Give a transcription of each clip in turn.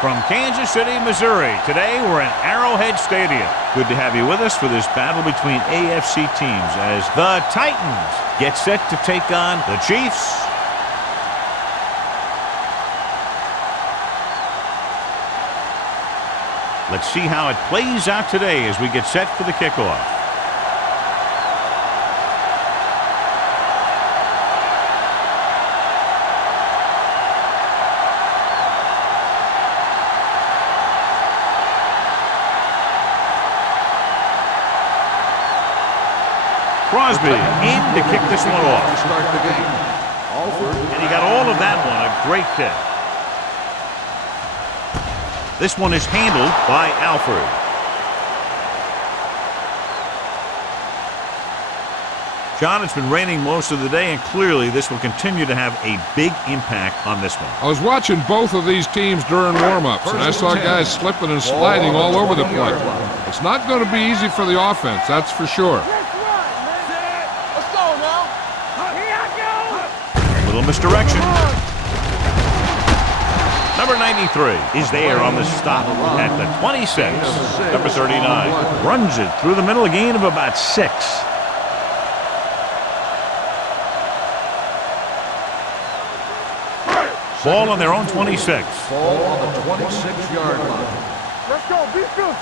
From Kansas City, Missouri, today we're in Arrowhead Stadium. Good to have you with us for this battle between AFC teams as the Titans get set to take on the Chiefs. Let's see how it plays out today as we get set for the kickoff. Crosby in to kick this one off. And he got all of that one. A great kick. This one is handled by Alford. John, it's been raining most of the day, and clearly this will continue to have a big impact on this one. I was watching both of these teams during warm-ups, and I saw guys slipping and sliding all over the place. It's not going to be easy for the offense, that's for sure. Little misdirection. Number 93 is there on the stop at the 26. Number 39 runs it through the middle, a gain of about 6. Ball on their own 26. Ball on the 26-yard line. Let's go, be good.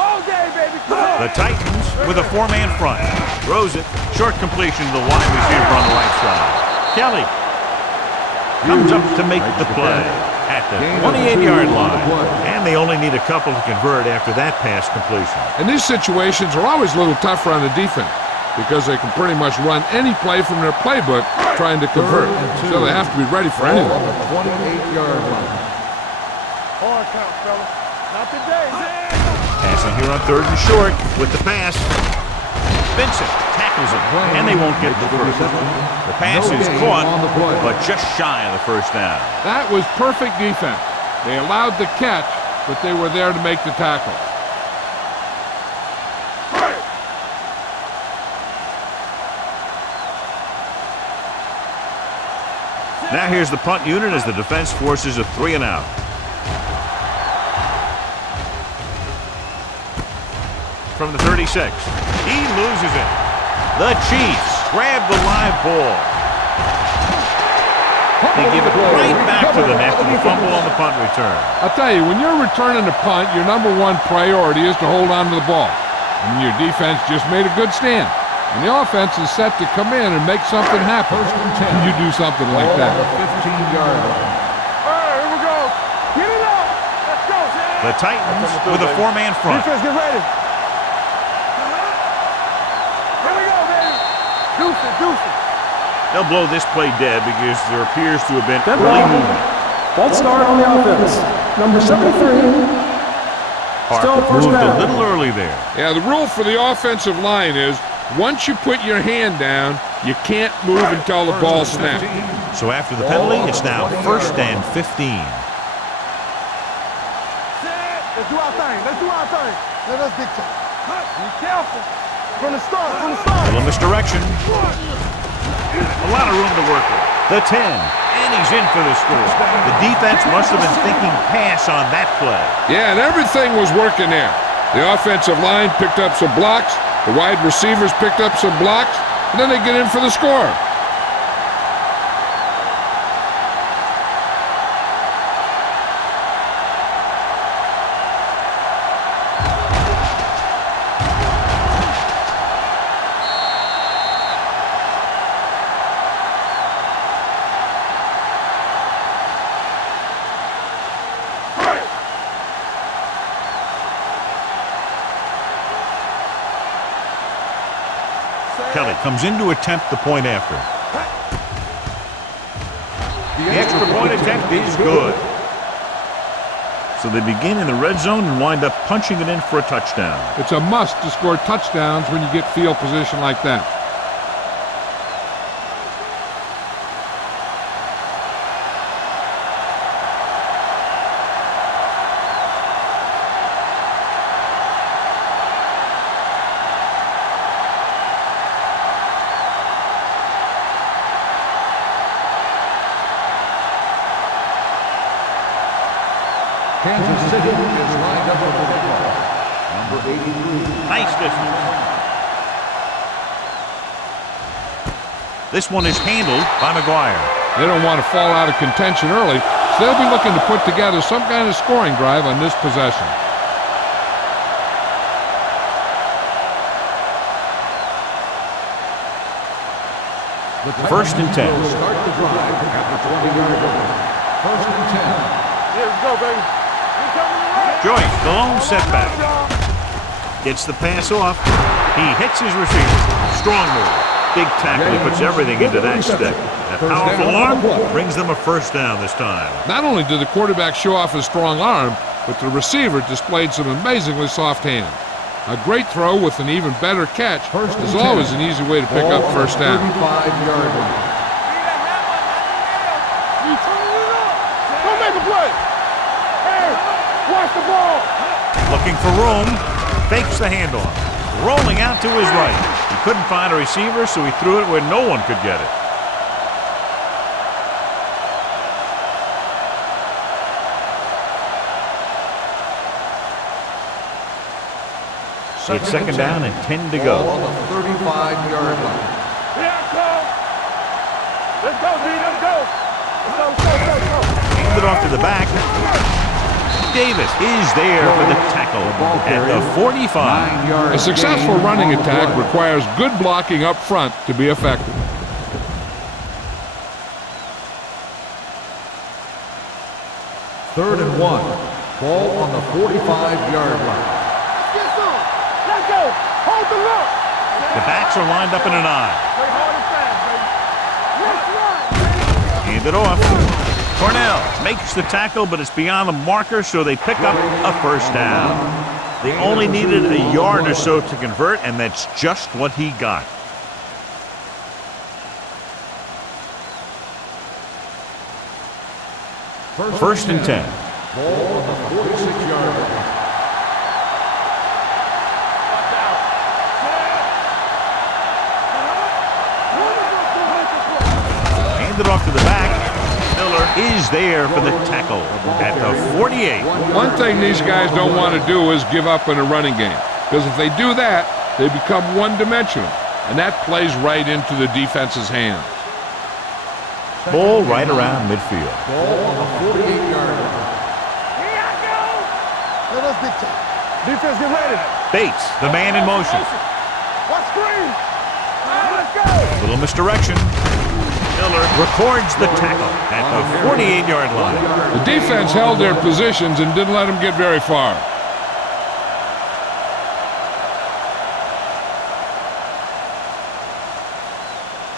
All day, baby. The Titans with a 4-man front. Throws it. Short completion to the wide receiver on the right side. Kelly comes up to make the play at the 28-yard line. And they only need a couple to convert after that pass completion. And these situations are always a little tougher on the defense because they can pretty much run any play from their playbook trying to convert. So they have to be ready for anything. On the 28-yard line. Hard count, fella. Not today. Passing here on 3rd and short with the pass. Vincent tackles it, and they won't get the first. The pass is caught, but just shy of the first down. That was perfect defense. They allowed the catch, but they were there to make the tackle. Now here's the punt unit as the defense forces a 3 and out. From the 36. He loses it. The Chiefs grab the live ball. They give it right back to the net with a fumble on the punt return. I'll tell you, when you're returning a punt, your number one priority is to hold on to the ball. And your defense just made a good stand. And the offense is set to come in and make something happen. And you do something like that. 15-yard line. All right, here we go. Get it up. Let's go. The Titans with a 4-man front. Defense, get ready. They'll blow this play dead because there appears to have been early movement. False start on the offense. Number 73. Parker moved a little early there. Yeah, the rule for the offensive line is once you put your hand down, you can't move until the ball snaps. So after the penalty, it's now 1st and 15. Let's do our thing. Let's do our thing. Let us dictate. Be careful. From the start, from the start. A little misdirection. A lot of room to work with. The 10, and he's in for the score. The defense must have been thinking pass on that play. Yeah, and everything was working there. The offensive line picked up some blocks, the wide receivers picked up some blocks, and then they get in for the score. Kelly comes in to attempt the point after. The extra point attempt is good. So they begin in the red zone and wind up punching it in for a touchdown. It's a must to score touchdowns when you get field position like that. Kansas City is lined up with the football. Number 83. Nice distance. This one is handled by McGuire. They don't want to fall out of contention early, so they'll be looking to put together some kind of scoring drive on this possession. First and 10. Will start the drive at the 20-yard line. First and 10. Here we go, baby. You coming to run? Joyce, the lone setback. Gets the pass off. He hits his receiver. Strong move. Big tackle. He puts everything into that stick. That powerful arm brings them a first down this time. Not only did the quarterback show off his strong arm, but the receiver displayed some amazingly soft hands. A great throw with an even better catch is always an easy way to pick up first down. 35-yard line. Don't make a play. Hey, watch the ball. Looking for room. Fakes the handoff. Rolling out to his right. He couldn't find a receiver, so he threw it where no one could get it. It's second down and 10 to go. Ball on the 35-yard line. Here I come. Let's go, D. Let's go. Let's go. Handed off to the back. Davis is there for the tackle at the 45. 9-yard A successful gain running on the attack play. requires good blocking up front to be effective. Third and 1. Ball on the 45-yard line. Let's get some. Let's go. Hold the look. The backs are lined up in an eye. Play hard and fast, baby. Let's run. Handed off. Cornell makes the tackle, but it's beyond the marker, so they pick up a first down. They only needed a yard or so to convert, and that's just what he got. First and 10. Ball on the 46-yard line. Handed off to the back. Miller is there for the tackle at the 48. One thing these guys don't want to do is give up in a running game, because if they do that, they become one-dimensional, and that plays right into the defense's hands. Ball right around midfield. Ball on the 48-yard line. Here I go. Let us dictate. Defense, get ready. Bates, the man in motion. Watch screen. Let's go. Little misdirection. Miller records the tackle at the 48-yard line. The defense held their positions and didn't let them get very far.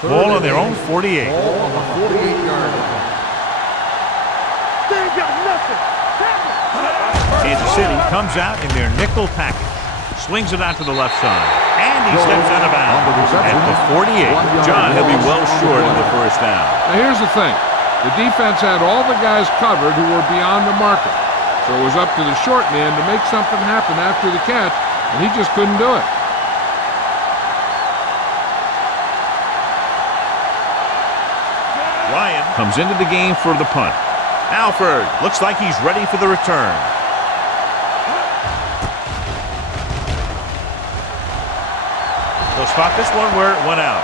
Ball on their own 48. Ball on the 48-yard line. They ain't got nothing. Kansas City comes out in their nickel package. Swings it out to the left side. And he steps out of bounds at the 48. John, he'll be well short of the first down. Now here's the thing. The defense had all the guys covered who were beyond the marker. So it was up to the short man to make something happen after the catch, and he just couldn't do it. Ryan comes into the game for the punt. Alford looks like he's ready for the return. They'll spot this one where it went out.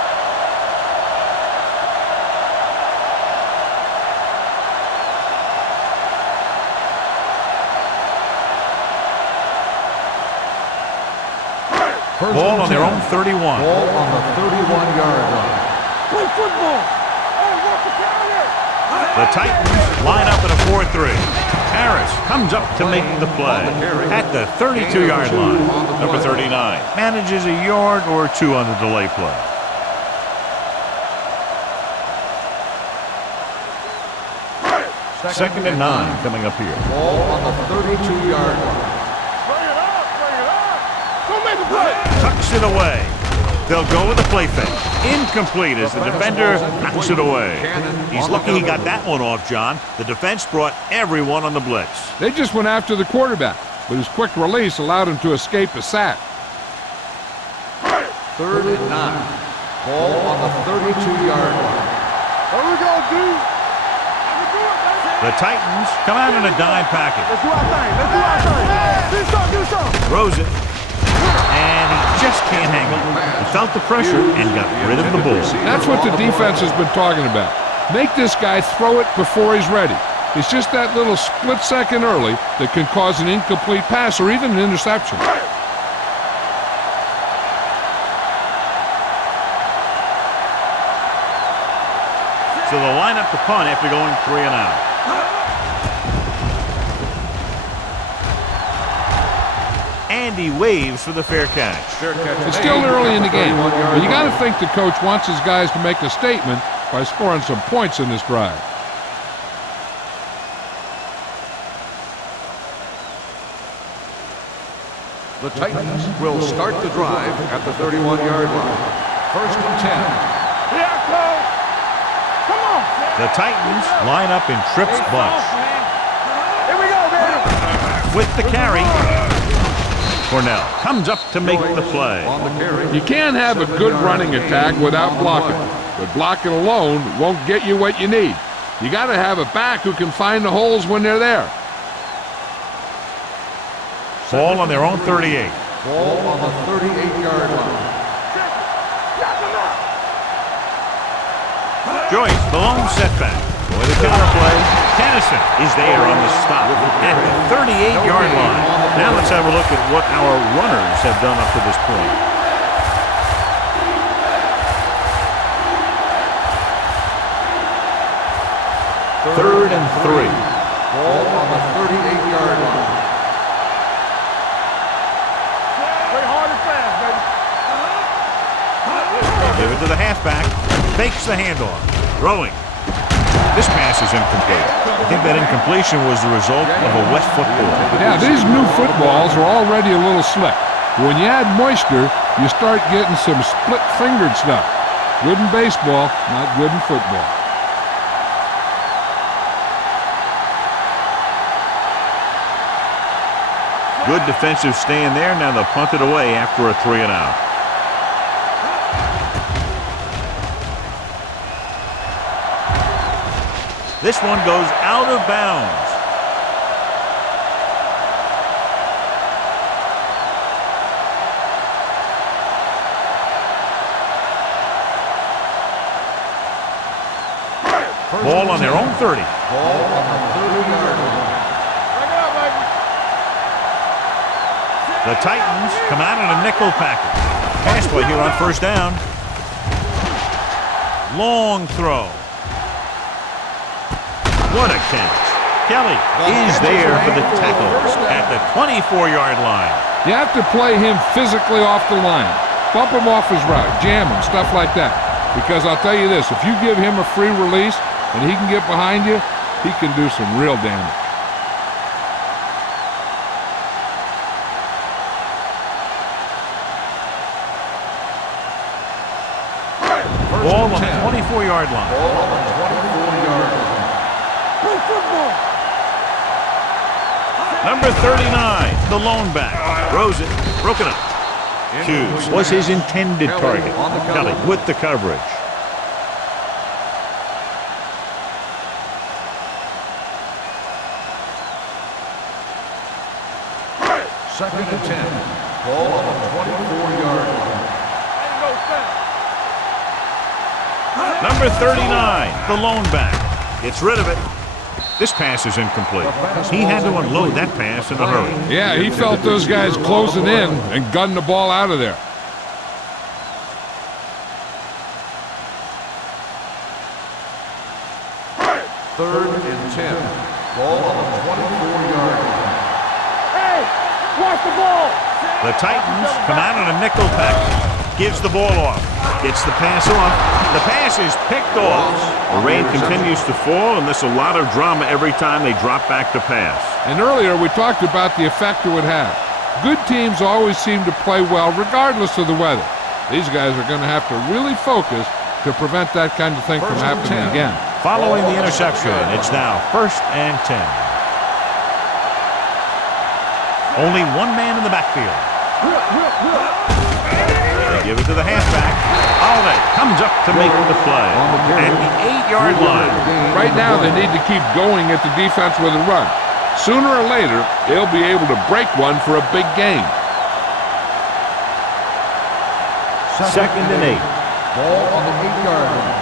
Ball on their own 31. Ball on the 31-yard line. Play football. Hey, walk the counter. The Titans line up in a 4-3. Harris comes up to make the play at the 32-yard line. Number 39 manages a yard or two on the delay play. Second and 9 coming up here. Ball on the 32-yard line. Bring it up. Bring it up. Don't make a play. Tucks it away. They'll go with the play fake. Incomplete as the defender knocks it away. He's lucky he got that one off, John. The defense brought everyone on the blitz. They just went after the quarterback, but his quick release allowed him to escape a sack. Third and 9. Ball on the 32-yard line. Here we go, dude. The The Titans come out in a dime package. Let's do our thing. Let's do our thing. Do something. Throws it. And he just can't hang on. He felt the pressure and got rid of the ball. That's what the defense has been talking about. Make this guy throw it before he's ready. It's just that little split second early that can cause an incomplete pass or even an interception. So they'll line up the punt after going 3 and out. And he waves for the fair catch. It's still early in the game, but you got to think the coach wants his guys to make a statement by scoring some points in this drive. The Titans will start the drive at the 31-yard line. 1st and 10. Here I come. Come on. The Titans line up in Tripp's bunch. Here we go, baby. With the carry, Cornell comes up to make the play. On the carry. You can't have a good running attack without blocking, but blocking alone won't get you what you need. You got to have a back who can find the holes when they're there. Ball on their own 38. Ball on the 38-yard line. Joyce, the lone setback. For the counterplay, Tennyson is there on the stop at the 38-yard line. Now let's have a look at what our runners have done up to this point. Third and 3. Ball on the 38-yard line. Play hard and fast, baby. Give it to the halfback. Fakes the handoff. Throwing. This pass is incomplete. I think that incompletion was the result of a wet football. Yeah, these new footballs are already a little slick. When you add moisture, you start getting some split-fingered stuff. Good in baseball, not good in football. Good defensive stand there. Now they'll punt it away after a 3 and out. This one goes out of bounds. Ball on their own 30. Ball on the 30-yard line. The Titans come out in a nickel package. Pass play here on 1st down. Long throw. What a catch. Kelly is there for the tackle at the 24-yard line. You have to play him physically off the line. Bump him off his route, jam him, stuff like that. Because I'll tell you this, if you give him a free release and he can get behind you, he can do some real damage. Ball on the 24-yard line. Ball on the 24-yard line. Play football. Number 39, the lone back. Throws it. Broken up. Hughes was his intended target. Kelly with the coverage. Second and 10. Ball on the 24-yard line. Number 39, the lone back. Gets rid of it. This pass is incomplete. He had to unload that pass in a hurry. Yeah, he felt those guys closing in and gunned the ball out of there. Third and 10. Ball on the 24-yard line. Hey, watch the ball. The Titans come out in a nickel package. Gives the ball off. Gets the pass off. The pass is picked off. The rain continues to fall, and there's a lot of drama every time they drop back to pass. And earlier we talked about the effect it would have. Good teams always seem to play well regardless of the weather. These guys are going to have to really focus to prevent that kind of thing from happening again. Following the interception, it's now 1st and 10. Only one man in the backfield. They Give it to the halfback. Holiday comes up to make the play at the 8-yard line. Right now, they need to keep going at the defense with a run. Sooner or later, they'll be able to break one for a big gain. Second and 8. Ball on the 8-yard line.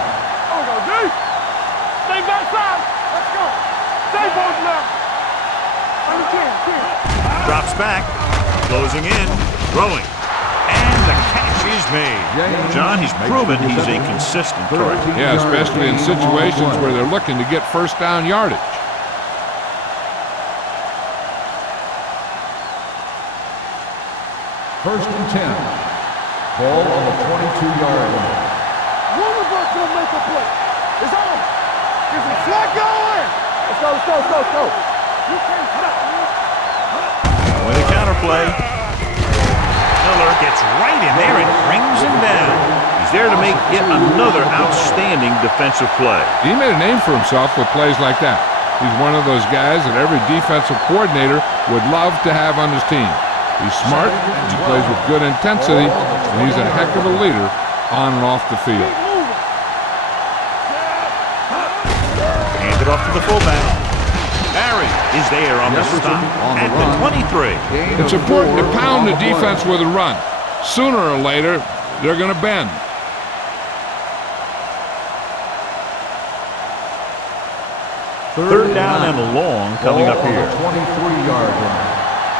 Oh, go deep. Stay backside. Let's go. Stay both left. On the 10. Drops back. Closing in. Throwing. And the catch is made. John, he's proven he's a consistent target. Yeah, especially in situations where they're looking to get first down yardage. First and 10. Ball on the 22-yard line. One of us will make a play. It's on. Is it flat going? Let's go, let's go, let's go, let's go. You can't stop me. With a counterplay. Miller gets right in there and brings him down. He's there to make yet another outstanding defensive play. He made a name for himself with plays like that. He's one of those guys that every defensive coordinator would love to have on his team. He's smart, he plays with good intensity, and he's a heck of a leader on and off the field. Handed off to the fullback. Barry is there on the stop at the 23. It's important to pound the defense with a run. Sooner or later, they're going to bend. Third down and long coming up here. 23-yard line.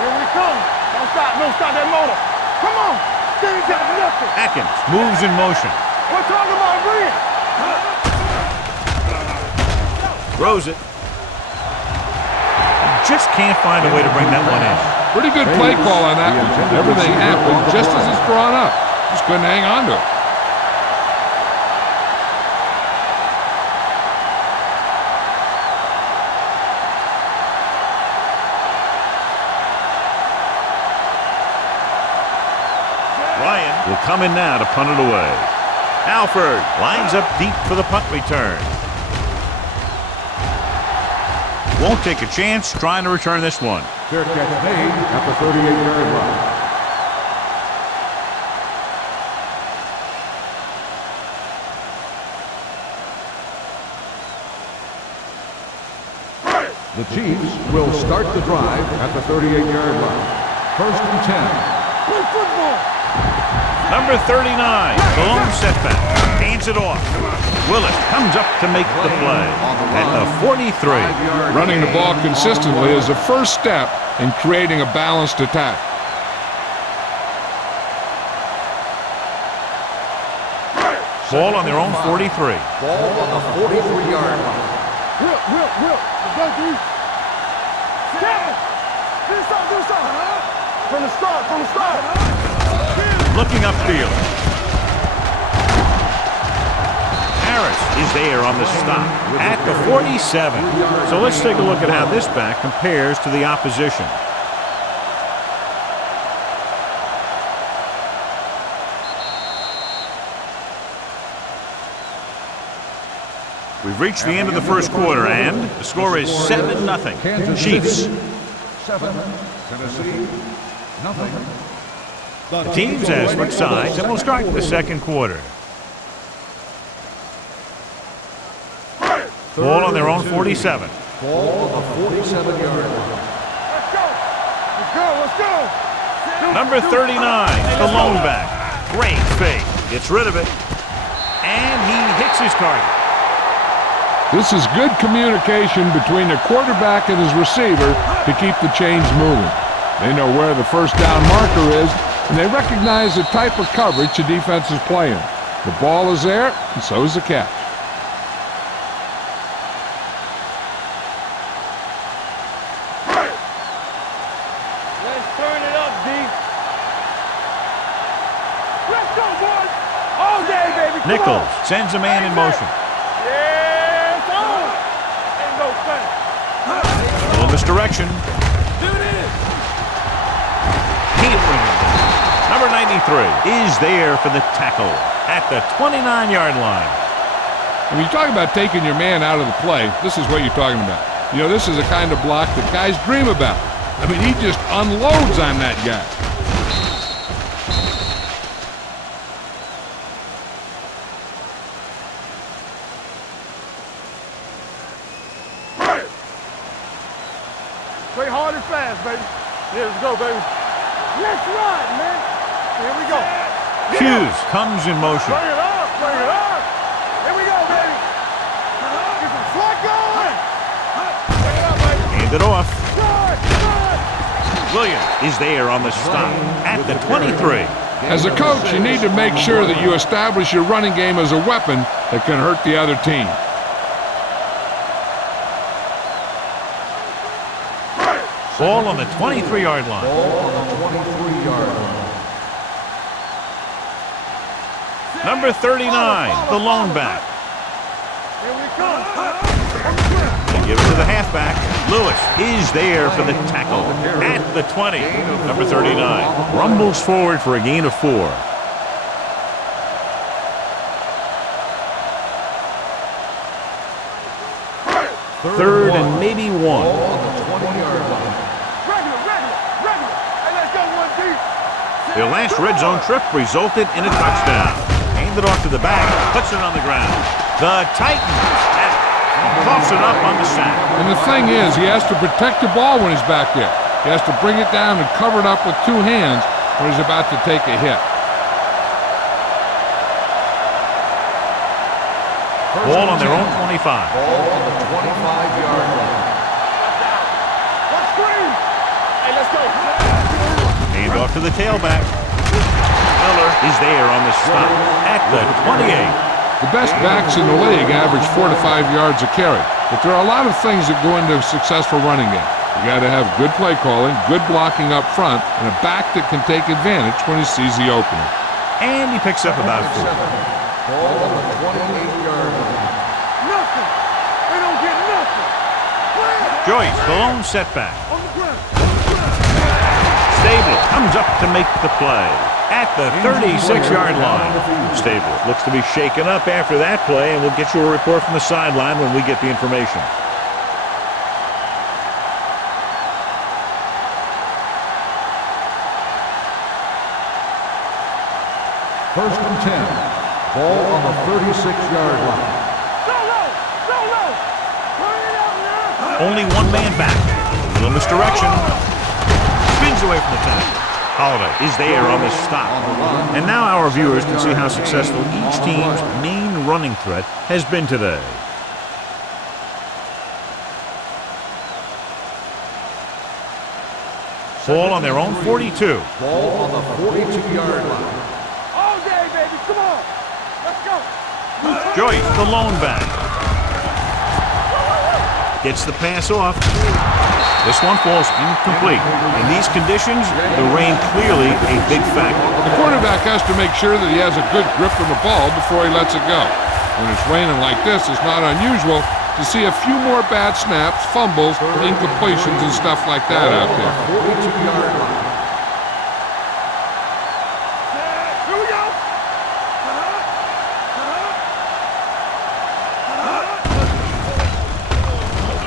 Here we come. Don't stop that motor. Come on. They ain't got nothing. Atkins moves in motion. We're talking about Green. Throws it. Just can't find a way to bring that one in. Pretty good play call on that one. Everything happened just as it's drawn up. Just couldn't hang on to it. Ryan will come in now to punt it away. Alford lines up deep for the punt return. Won't take a chance trying to return this one. Fair catch made at the 38-yard line. The Chiefs will start the drive at the 38-yard line. First and 10. Play football. Number 39, the lone setback. Hands it off. Willett comes up to make the play at the 43. Running the ball consistently is the first step in creating a balanced attack. Ball on their own 43. Ball on the 43-yard line. Whip. Let's go, dude. Kevin. Do something. From the start. Looking upfield. Harris is there on the stop at the 47. So let's take a look at how this back compares to the opposition. We've reached the end of the first quarter, and the score is 7-0. Chiefs. 7. Tennessee. Nothing. The teams have switched sides, and we'll start the second quarter. Ball on their own 47. Ball on the 47-yard line. Let's go. Number 39, the lone back. Great fake. Gets rid of it. And he hits his target. This is good communication between the quarterback and his receiver to keep the chains moving. They know where the first down marker is, and they recognize the type of coverage the defense is playing. The ball is there, and so is the catch. Let's turn it up, D. Let's go, boys. All day, baby. Come Nichols on. sends a man in motion. Yeah, it's on. Ain't no thing. A little misdirection. Do this. Can't bring him down. Number 93 is there for the tackle at the 29-yard line. When you talk about taking your man out of the play, this is what you're talking about. You know, this is the kind of block that guys dream about. I mean, he just unloads on that guy. Play hard and fast, baby. Yeah, let's go, baby. Let's run, man. Here we go. Hughes comes in motion. Bring it up, bring it up. Here we go, baby. Get some slack going. Bring it up, baby. Hand it off. Good, good. Williams is there on the stop at the 23. As a coach, you need to make sure that you establish your running game as a weapon that can hurt the other team. Ball on the 23-yard line. Ball on the 23-yard line. Number 39, the lone back. Here we come. They give it to the halfback. Lewis is there for the tackle at the 20. Number 39 rumbles forward for a gain of 4. Third and maybe 1. Ball on the 20-yard line. Regular. Hey, let's go, one deep. Their last red zone trip resulted in a touchdown. Handed off to the back, puts it on the ground. The Titans coughs it up on the sack. And the thing is, he has to protect the ball when he's back there. He has to bring it down and cover it up with 2 hands when he's about to take a hit. Ball on their own 25. Ball on the 25-yard line. Let's screen. Hey, let's go. Hand off to the tailback. Miller is there on the stop at the 28. The best backs in the league average 4 to 5 yards a carry. But there are a lot of things that go into a successful running game. You got to have good play calling, good blocking up front, and a back that can take advantage when he sees the opening. And he picks up about 4. Ball on the 28-yard line. Nothing. They don't get nothing. Joyce, the lone setback. On the ground. Stable comes up to make the play at the 36-yard line. Stable looks to be shaken up after that play, and we'll get you a report from the sideline when we get the information. First and 10. Ball on the 36-yard line. Go low. Bring it out now. Only one man back. A little misdirection. Spins away from the tackle. Holiday is there on the stop. And now our viewers can see how successful each team's main running threat has been today. Ball on their own 42. Ball on the 42-yard line. All day, baby. Come on. Let's go. Joyce, the lone back. Gets the pass off. This one falls incomplete. In these conditions, the rain clearly a big factor. The quarterback has to make sure that he has a good grip on the ball before he lets it go. When it's raining like this, it's not unusual to see a few more bad snaps, fumbles, incompletions, and stuff like that out there. 42-yard line. Here we go.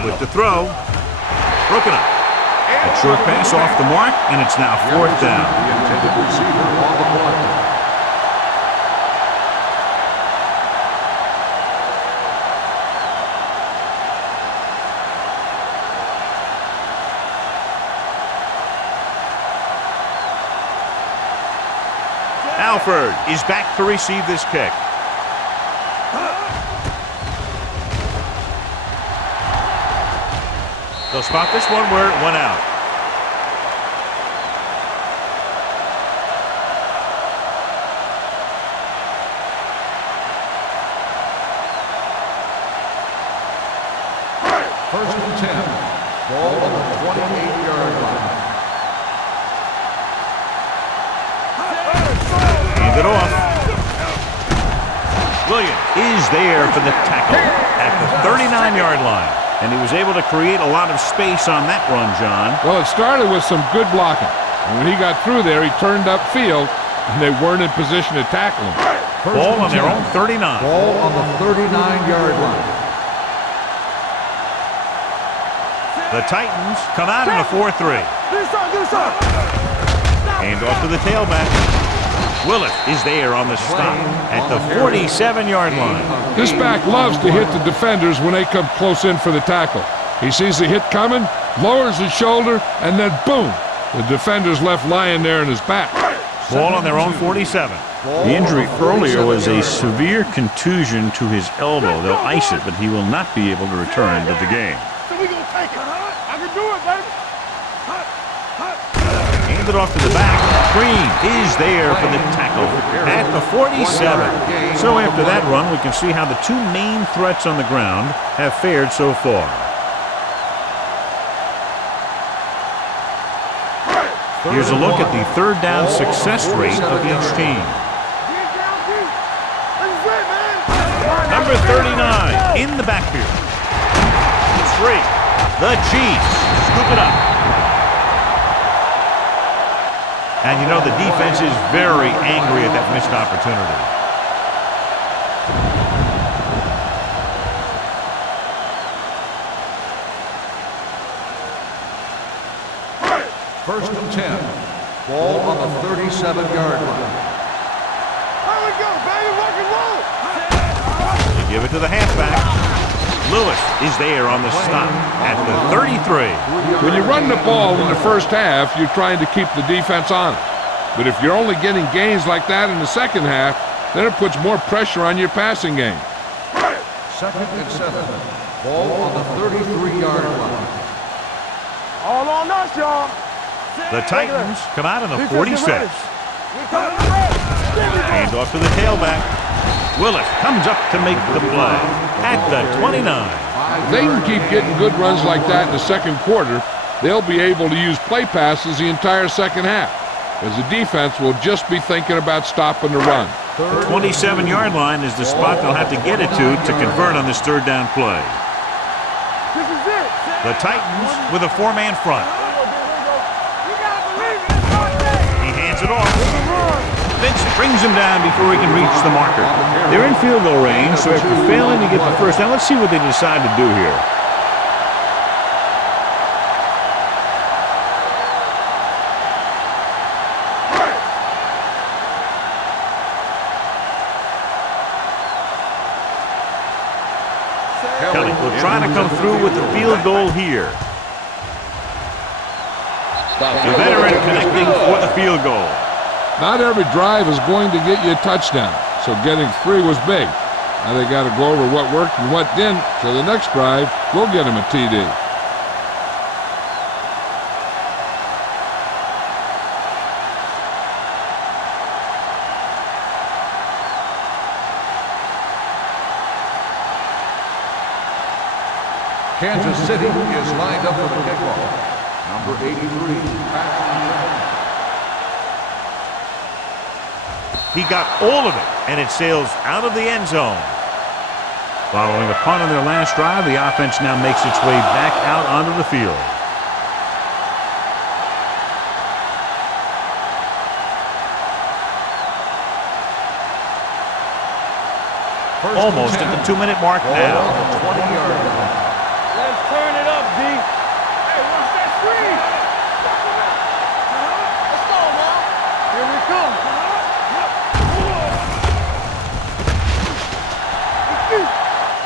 With the throw, broken up. A short pass off the mark, and it's now 4th down. The intended receiver on the play. Alford is back to receive this kick. They'll spot this one where it went out. First and 10. Ball on the 28-yard line. Hand it off. Williams is there for the tackle at the 39-yard line. And he was able to create a lot of space on that run, John. Well, it started with some good blocking. And when he got through there, he turned upfield, and they weren't in position to tackle him. Ball on their own 39. Ball on the 39-yard line. The Titans come out in a 4-3. Do something. Hand off to the tailback. Willis is there on the stop at the 47-yard line. This back loves to hit the defenders when they come close in for the tackle. He sees the hit coming, lowers his shoulder, and then boom, the defender's left lying there in his back. Ball on their own 47. The injury earlier was a severe contusion to his elbow. They'll ice it, but he will not be able to return to the game. So we gonna take it. I can do it, baby. Hand it off to the back. Green is there for the tackle at the 47. So after that run, we can see how the two main threats on the ground have fared so far. Here's a look at the third down success rate of each team. Number 39 in the backfield. It's free. The Chiefs scoop it up. And you know the defense is very angry at that missed opportunity. First and 10. Ball on the 37-yard line. Here we go, baby. Rock and roll. They give it to the halfback. Lewis is there on the stop at the 33. When you run the ball in the first half, you're trying to keep the defense on it. But if you're only getting gains like that in the second half, then it puts more pressure on your passing game. Second and 7. Ball on the 33-yard line. All on us, y'all. The Titans come out in the 46. Hand off to the tailback. Willis comes up to make the play at the 29. If they can keep getting good runs like that in the second quarter, they'll be able to use play passes the entire second half, as the defense will just be thinking about stopping the run. The 27-yard line is the spot they'll have to get it to convert on this third down play. This is it. The Titans with a four-man front. He hands it off. Vincent brings him down before he can reach the marker. They're in field goal range, so after failing to get the first down, let's see what they decide to do here. Kelly will try to come through with the field goal here. The veteran connecting for the field goal. Not every drive is going to get you a touchdown, so getting 3 was big. Now they got to go over what worked and what didn't, so the next drive will get him a TD. Kansas City is lined up for the kickoff. Number 83. He got all of it, and it sails out of the end zone. Following a punt on their last drive, the offense now makes its way back out onto the field. Almost at the 2-minute mark now. 20-yard line. Let's turn it up, D. Hey, what's that screen? Let's go, man. Here we come.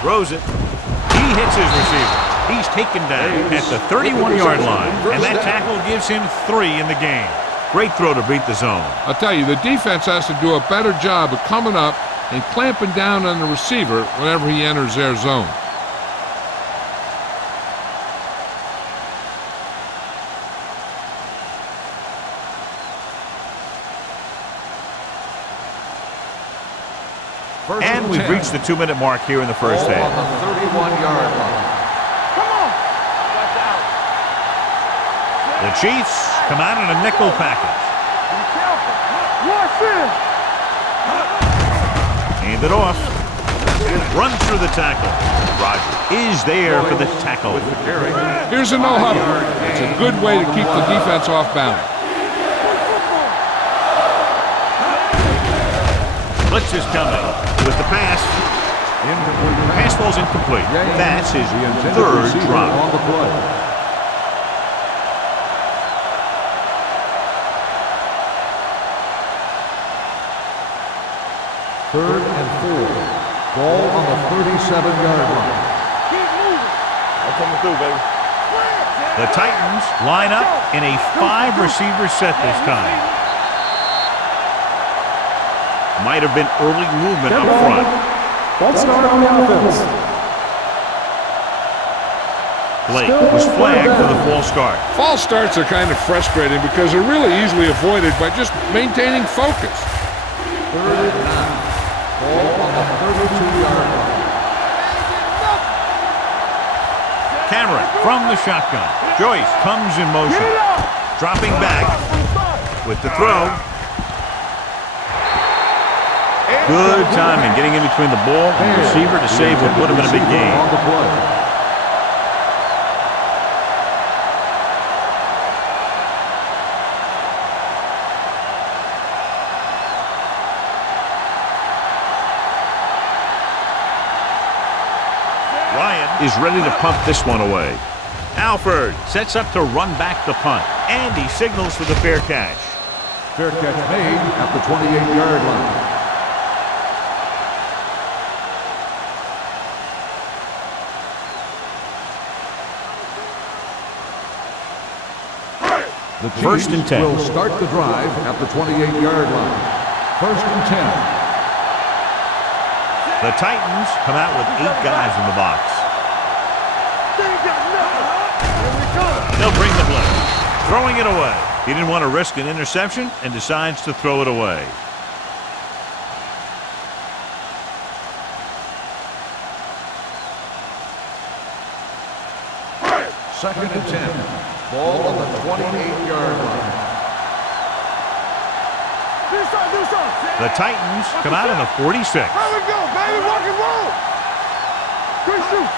Throws it. He hits his receiver. He's taken down at the 31-yard line, and that tackle gives him 3 in the game. Great throw to beat the zone. I'll tell you, the defense has to do a better job of coming up and clamping down on the receiver whenever he enters their zone. And we've reached the 2-minute mark here in the first half. On the 31-yard line. Come on. The Chiefs come out in a nickel package. Be careful. Rush in. Hand it off. Runs through the tackle. Roger is there for the tackle. Here's a no-huddle. It's a good way to keep the defense off balance. Blitz is coming with the pass. Pass ball's incomplete. That's his third drop. On the play. Third and 4. Ball on the 37-yard line. Keep moving. The The Titans line up in a 5-receiver set this time. Might have been early movement up front. False start on the offense. Blake was flagged for the false start. False starts are kind of frustrating because they're really easily avoided by just maintaining focus. 3rd and 9. Ball on the 32-yard line. Cameron from the shotgun. Joyce comes in motion. Dropping back with the throw. Good timing getting in between the ball and the receiver to save what would have been a big gain. Ryan is ready to punt this one away. Alford sets up to run back the punt. And he signals for the fair catch. Fair catch made at the 28-yard line. The Chiefs 1st and 10. will start the drive at the 28-yard line. 1st and 10. The Titans come out with 8 guys in the box. They'll bring the blitz. Throwing it away. He didn't want to risk an interception and decides to throw it away. Second and 10. Ball on the 28-yard line. The Titans come out on the 46. There we go, baby. Rock and roll. Good shoot.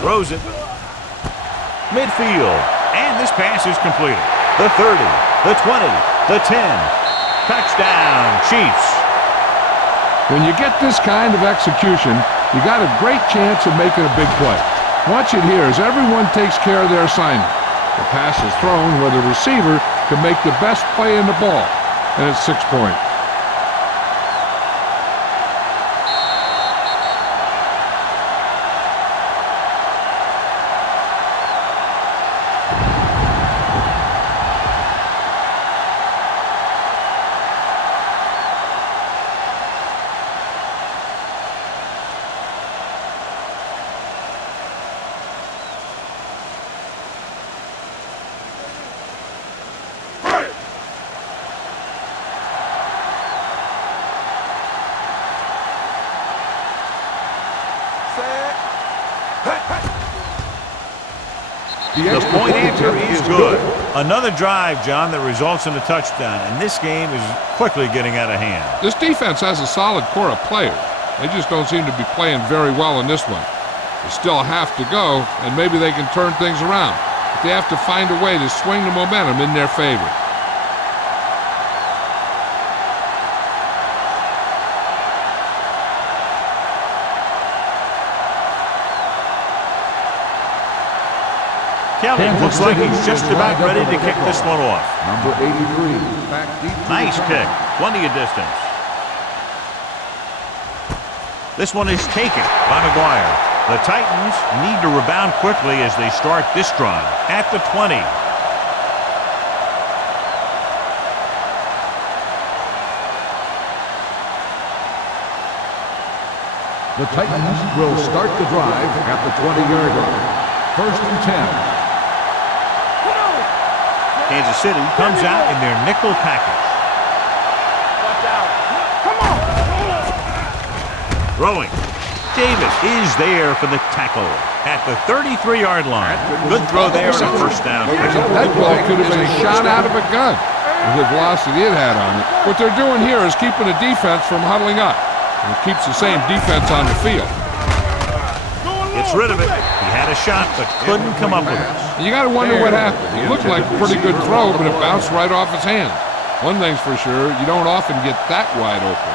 Throws it. Midfield. And this pass is completed. The 30, the 20, the 10. Touchdown, Chiefs. When you get this kind of execution, you got a great chance of making a big play. Watch it here as everyone takes care of their assignment. The pass is thrown where the receiver can make the best play in the ball, and it's 6 points. The point answer is good. Another drive, John, that results in a touchdown, and this game is quickly getting out of hand. This defense has a solid core of players. They just don't seem to be playing very well in this one. They still have to go, and maybe they can turn things around. But they have to find a way to swing the momentum in their favor. Kelly looks like he's just about ready to kick this one off. Number 83, back deep. Nice kick. Plenty of distance. This one is taken by McGuire. The Titans need to rebound quickly as they start this drive at the 20. The Titans will start the drive at the 20-yard line. 1st and 10. Kansas City comes out in their nickel package. Watch out. Come on. Throwing. Davis is there for the tackle at the 33-yard line. Good throw there on a first down. That ball could have been shot out of a gun with the velocity it had on it. What they're doing here is keeping the defense from huddling up. And it keeps the same defense on the field. Gets rid of it. He had a shot, but couldn't come up with it. You got to wonder what happened. It looked like a pretty good throw, but it bounced right off his hand. One thing's for sure, you don't often get that wide open.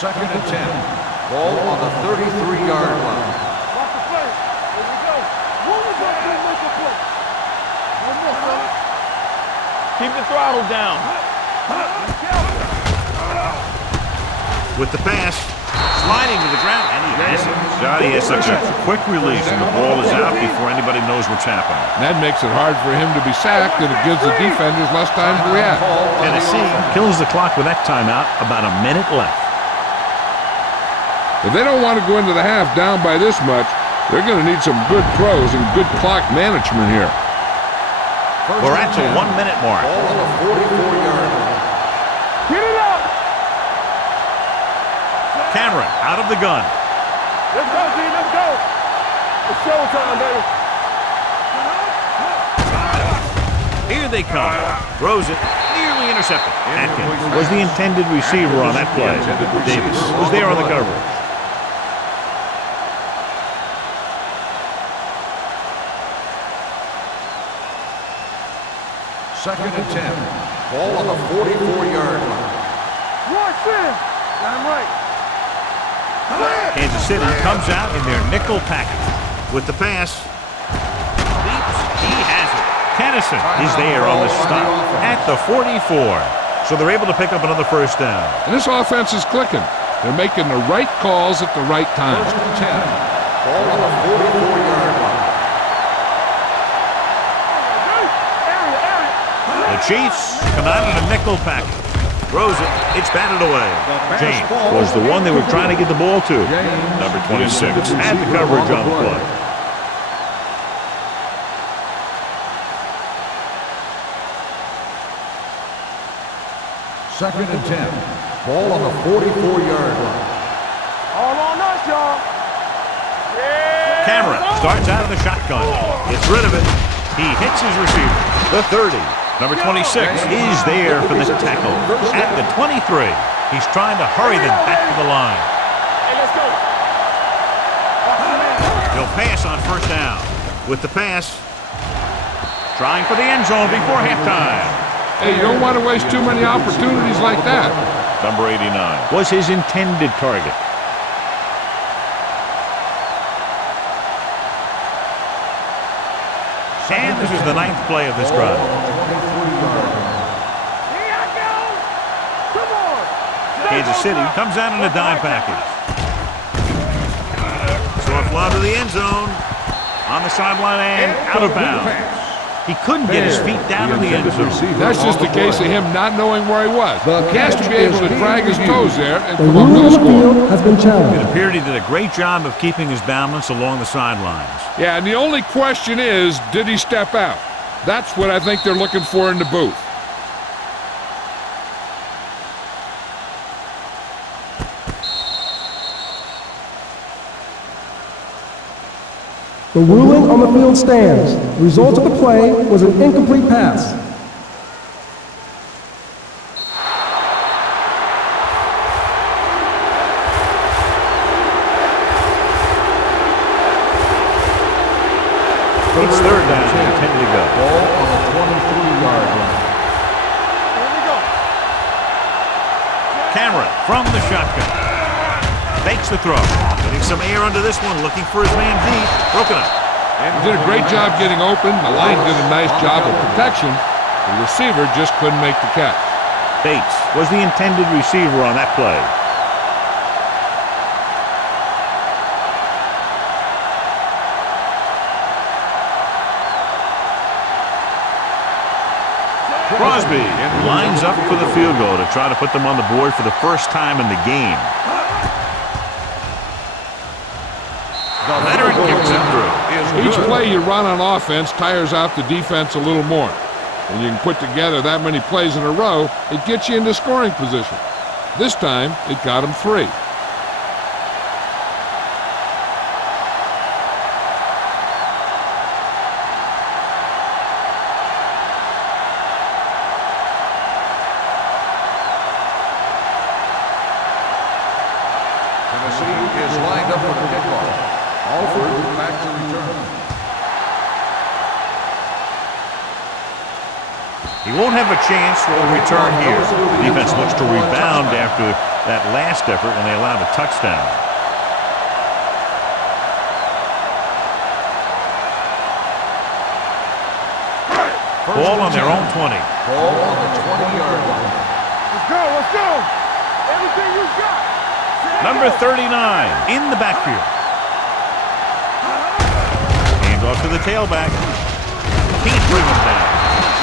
2nd and 10. Ball on the 33-yard line. Watch the play. Here we go. Move it up and make a play. One more, fella. Keep the throttle down. with the pass. Sliding to the ground, and he has it. God, he has such a quick release, and the ball is out before anybody knows what's happening. And that makes it hard for him to be sacked, and it gives the defenders less time to react. Tennessee kills the clock with that timeout. About a minute left. If they don't want to go into the half down by this much, they're going to need some good throws and good clock management here. We're at the 1 minute mark. Ball on the 44-yard line. Get it up! Cameron out of the gun. Let's go, G, let's go! It's showtime, baby. Here they come. Throws it. Nearly intercepted. Atkins was the intended receiver on that play. Davis was there on the coverage. Second and 10. Ball on the 44-yard line. Watch this! Got him right. Kansas City comes out in their nickel package with the pass. Leaps. He has it. Kennison is there on the stop at the 44. So they're able to pick up another first down. And this offense is clicking. They're making the right calls at the right time. First and 10. Ball on the 44-yard line. The Chiefs come out in a nickel package. Throws it. It's batted away. James was the one they were trying to get the ball to. Number 26 had the coverage on the play. Second and 10. Ball on the 44-yard line. All on us, y'all. Yeah! Cameron starts out of the shotgun. Gets rid of it. He hits his receiver. The 30. Number 26 is there for the tackle. At the 23. He's trying to hurry them back to the line. Hey, let's go. He'll pass on first down. With the pass. Trying for the end zone before halftime. Hey, you don't want to waste too many opportunities like that. Number 89 was his intended target. And this is the 9th play of this drive. Here I go. Come on. Kansas City comes out in a dime package. Short fly to the end zone. On the sideline and out of bounds. He couldn't get his feet down in the end zone. That's just a case of him not knowing where he was. He has to be able to drag his toes there and The come up rule with a of the score. field has been It challenged. appeared he did a great job of keeping his balance along the sidelines. Yeah, and the only question is, did he step out? That's what I think they're looking for in the booth. The ruling on the field stands. The result of the play was an incomplete pass. It's third down and 10 to go. Ball on the 23-yard line. Here we go. Cameron from the shotgun. Fakes the throw. Getting some air under this one. Looking for his man deep. Broken up. He did a great job getting open. The line did a nice job of protection. The receiver just couldn't make the catch. Bates was the intended receiver on that play. Crosby lines up for the field goal to try to put them on the board for the first time in the game. Leonard kicks it through. Each play you run on offense tires out the defense a little more. When you can put together that many plays in a row, it gets you into scoring position. This time, it got him 3. Tennessee is lined up for the kickoff. Alford back to return. He won't have a chance for a return here. The defense looks to rebound after that last effort when they allowed a touchdown. Ball on their own 20. Ball on the 20-yard line. Let's go, let's go. Everything you got. Number 39 in the backfield. Hand off to the tailback. Can't bring him down.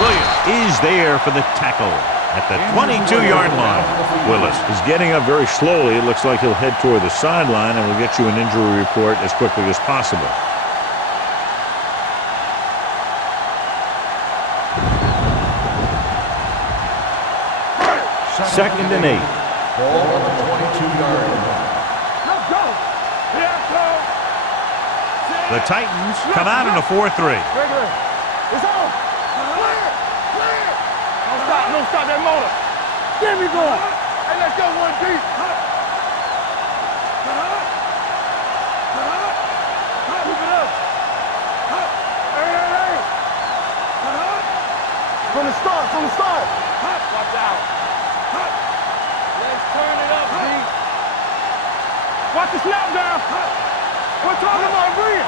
Williams is there for the tackle at the 22-yard line. Willis is getting up very slowly. It looks like he'll head toward the sideline, and we'll get you an injury report as quickly as possible. Second and 8. Ball on the 22-yard line. Let's go. The Titans come out in a 4-3. It's on. Clear. Don't stop that motor. Get me going. Hey, let's go one deep. Keep it up. Hey. From the start. Watch out. Let's turn it up, D. Watch the snap down. We're talking about Bria.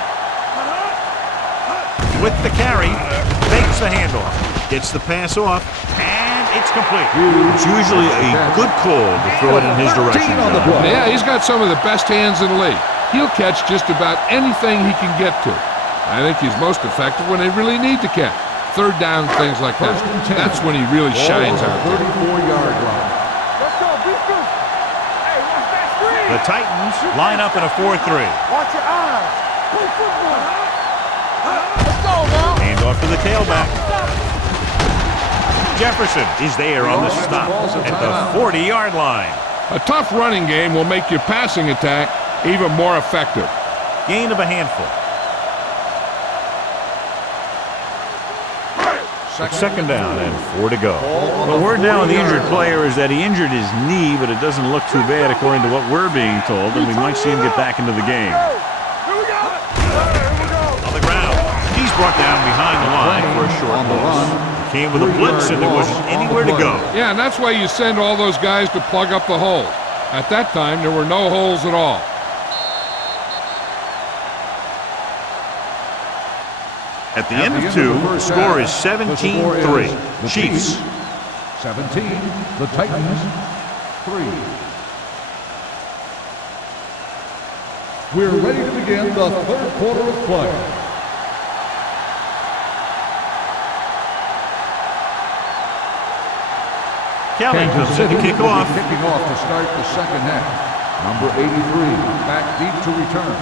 With the carry, fakes the handoff, gets the pass off, and it's complete. It's usually a good call to throw it in his direction. Yeah, he's got some of the best hands in the league. He'll catch just about anything he can get to. I think he's most effective when they really need to catch. Third down, things like that. That's when he really shines out there. 34-yard line. Let's go, defense. Hey, watch that screen. The Titans line up in a 4-3. Watch your eyes. Play football. Let's go, now. Hand off to the tailback. Jefferson is there on the stop at the 40-yard line. A tough running game will make your passing attack even more effective. Gain of a handful. Second down and 4 to go. The word now on the injured player is that he injured his knee, but it doesn't look too bad according to what we're being told, and we might see him get back into the game. Here we go. On the ground, he's brought down behind the line for a short loss. He came with a blitz and there wasn't anywhere to go. Yeah, and that's why you send all those guys to plug up the holes. At that time, there were no holes at all. At the end of 2, score is 17-3. Chiefs. 17, the Titans, 3. We're ready to begin the third quarter of play. Kelly comes in to kick off. Kicking off to start the second half. Number 83, back deep to return.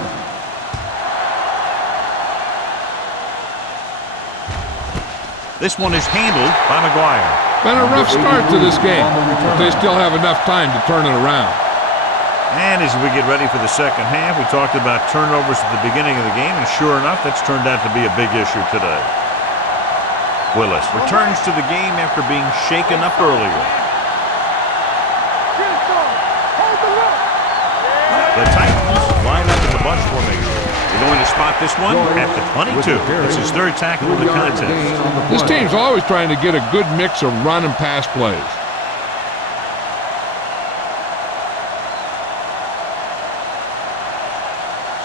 This one is handled by McGuire. Been a rough start to this game, but they still have enough time to turn it around. And as we get ready for the second half, we talked about turnovers at the beginning of the game, and sure enough, that's turned out to be a big issue today. Willis returns to the game after being shaken up earlier. The Titans line up in the bunch formation. They're going to spot this one at the 22. It's his third tackle of the contest. This team's always trying to get a good mix of run and pass plays.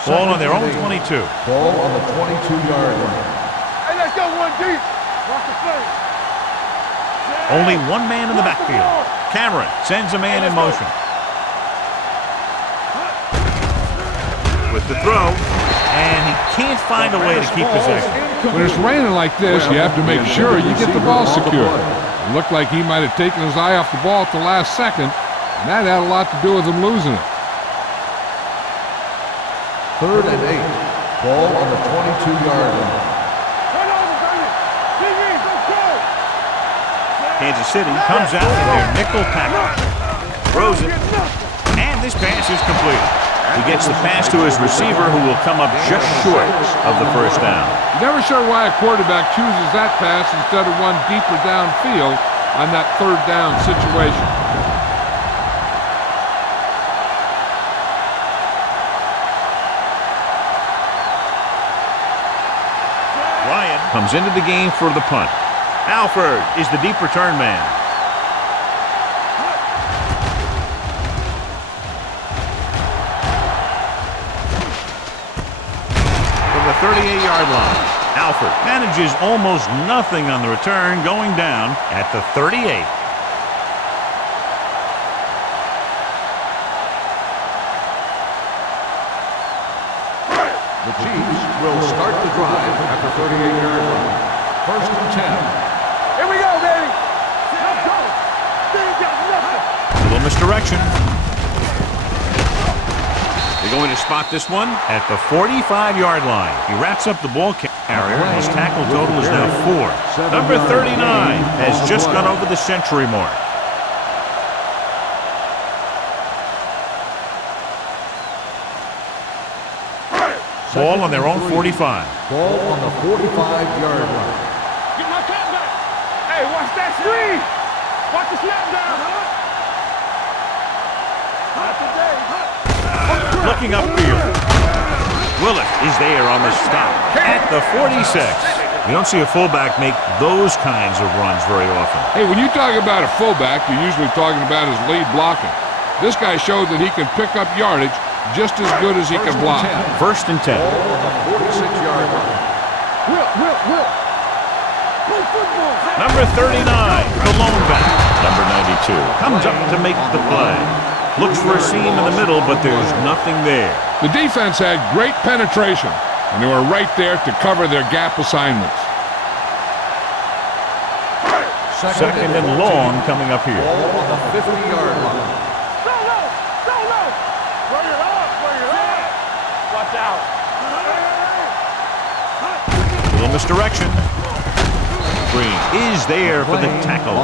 Ball on their own 22. Ball on the 22-yard line. Hey, let's go one deep. Watch the play. Only one man in the backfield. Cameron sends a man in motion. With the throw, and he can't find a way to keep possession. When it's raining like this, you have to make sure you get the ball secure. It looked like he might have taken his eye off the ball at the last second, and that had a lot to do with him losing it. Third and 8. Ball on the 22-yard line. Kansas City comes out in their nickel package. Throws it, and this pass is completed. He gets the pass to his receiver, who will come up just short of the first down. Never sure why a quarterback chooses that pass instead of one deeper downfield on that third down situation. Ryan comes into the game for the punt. Alford is the deep return man. From the 38-yard line, Alford manages almost nothing on the return, going down at the 38. The Chiefs will start the drive at the 38-yard line. First and 10. Here we go, baby. Let's go. They ain't got nothing. Little misdirection. They're going to spot this one at the 45-yard line. He wraps up the ball carrier, and his tackle total is now 4. Number 39 has just gone over the century mark. Ball on their own 45. Ball on the 45-yard line. Get my cat back. Hey, watch that screen. Watch the snap down. Not today. Looking upfield. Willett is there on the stop at the 46. You don't see a fullback make those kinds of runs very often. Hey, when you talk about a fullback, you're usually talking about his lead blocking. This guy showed that he can pick up yardage just as good as he can block. First and 10. Ball on the 46-yard line. Will. Play football. Number 39, the lone back. Number 92 comes up to make the play. Looks for a seam in the middle, but there's nothing there. The defense had great penetration, and they were right there to cover their gap assignments. Second and long coming up here. Ball on the 50-yard line. Go low. Bring it up. Watch out. Little misdirection. Green is there for the tackle.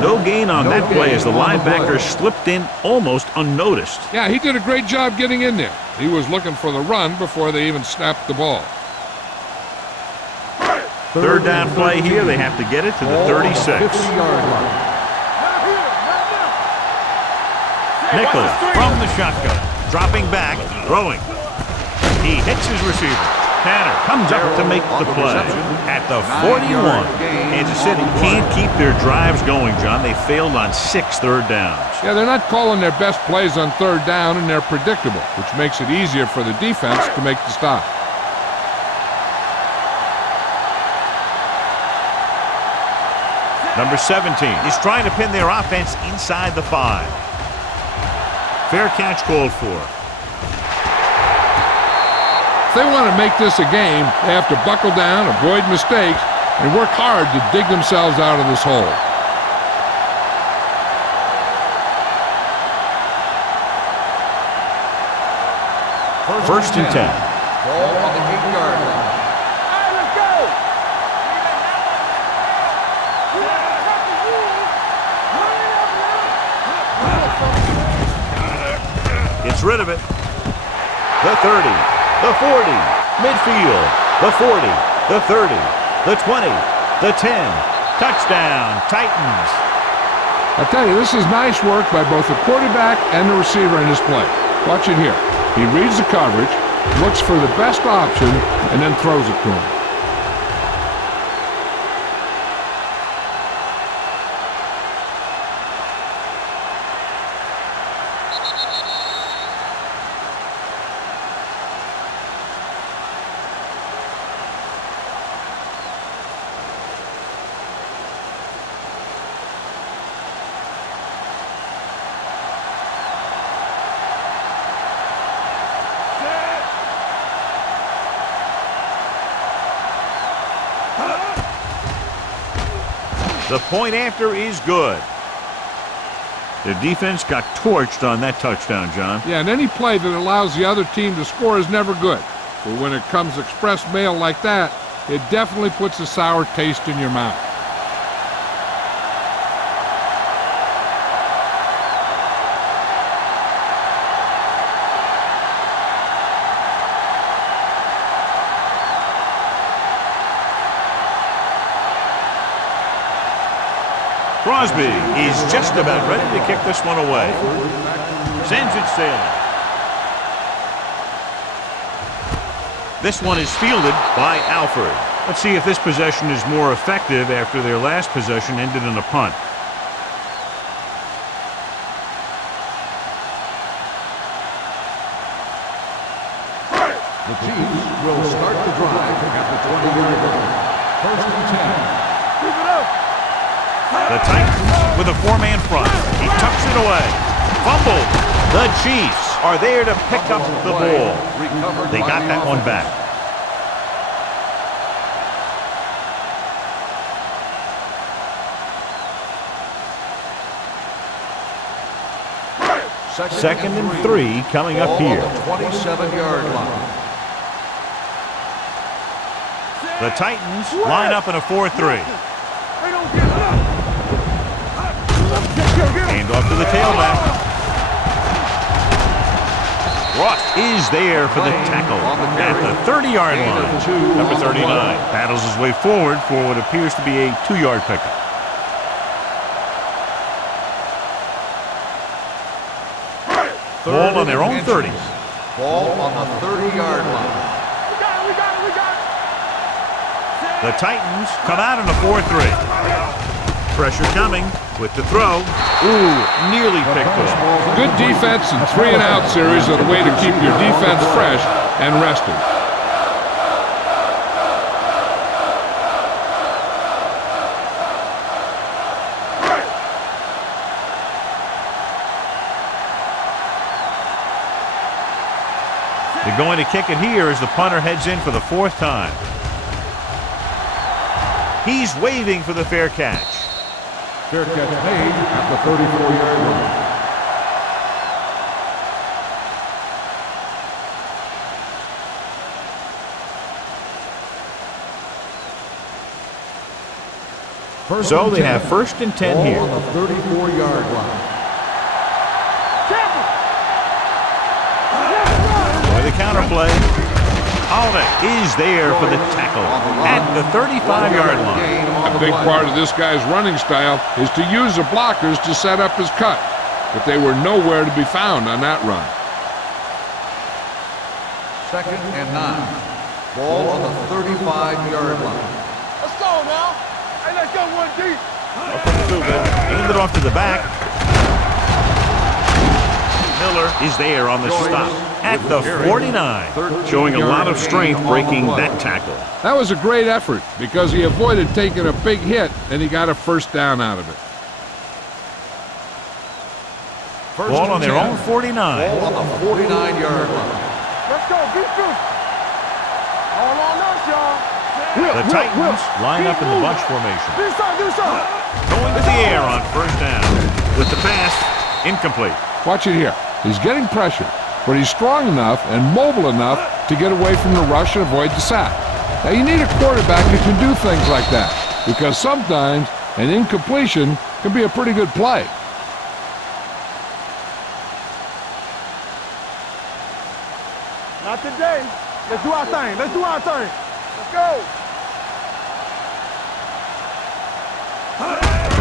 No gain on that play as the linebacker slipped in almost unnoticed. Yeah, he did a great job getting in there. He was looking for the run before they even snapped the ball. Third down play here. They have to get it to the 36. 50-yard line. Nicholas from the shotgun. Dropping back, throwing. He hits his receiver. Tanner comes up to make the play at the 41. Kansas City can't keep their drives going, John. They failed on 6 third downs. Yeah, they're not calling their best plays on third down, and they're predictable, which makes it easier for the defense to make the stop. Number 17 is trying to pin their offense inside the 5. Fair catch called for. If they want to make this a game, they have to buckle down, avoid mistakes, and work hard to dig themselves out of this hole. First and 10. Ball on the 8-yard line. All right, let's go. Gets rid of it. The 30, the 40, midfield, the 40, the 30, the 20, the 10. Touchdown, Titans. I tell you, this is nice work by both the quarterback and the receiver in this play. Watch it here. He reads the coverage, looks for the best option, and then throws it to him. The point after is good. Their defense got torched on that touchdown, John. Yeah, and any play that allows the other team to score is never good. But when it comes express mail like that, it definitely puts a sour taste in your mouth. Crosby is just about ready to kick this one away. Sends it sailing. This one is fielded by Alford. Let's see if this possession is more effective after their last possession ended in a punt. The Chiefs will start the drive at the 20-yard line. First and 10. Keep it up. The Titans with a 4-man front. He tucks it away. Fumbled. The Chiefs are there to pick up the ball. Recovered They by got the that one offense. back. Second and 3 coming up here. 27-yard line. The Titans line up in a 4-3. They don't get up. Hand off to the tailback. Ross is there for the tackle at the 30-yard line. Number 39 battles his way forward for what appears to be a 2-yard pickup. Ball on their own 30. Ball on the 30-yard line. We got it. The Titans come out in a 4-3. Pressure coming with the throw. Ooh, nearly picked off. Good defense and 3-and-out series are the way to keep your defense fresh and rested. They're going to kick it here as the punter heads in for the 4th time. He's waving for the fair catch. Fair catch made at the 34-yard line. So they have 1st and 10 here. Ball on the 34-yard line. By the counterplay. Holiday is there for the tackle at the 35-yard line. A big part of this guy's running style is to use the blockers to set up his cut, but they were nowhere to be found on that run. 2nd and 9. Ball on the 35-yard line. Let's go now. Hey, let's go 1 deep. Hand it off to the back. Miller is there on the stop at the 49, showing a lot of strength breaking that tackle. That was a great effort because he avoided taking a big hit and he got a 1st down out of it. Ball on their own 49. Ball on the 49-yard line. Let's go. Beat through. All on us, y'all. The Titans line up in the bunch formation. Do something. Going to the air on 1st down. With the pass, incomplete. Watch it here. He's getting pressure, but he's strong enough and mobile enough to get away from the rush and avoid the sack. Now you need a quarterback who can do things like that, because sometimes an incompletion can be a pretty good play. Not today. Let's do our thing. Let's go.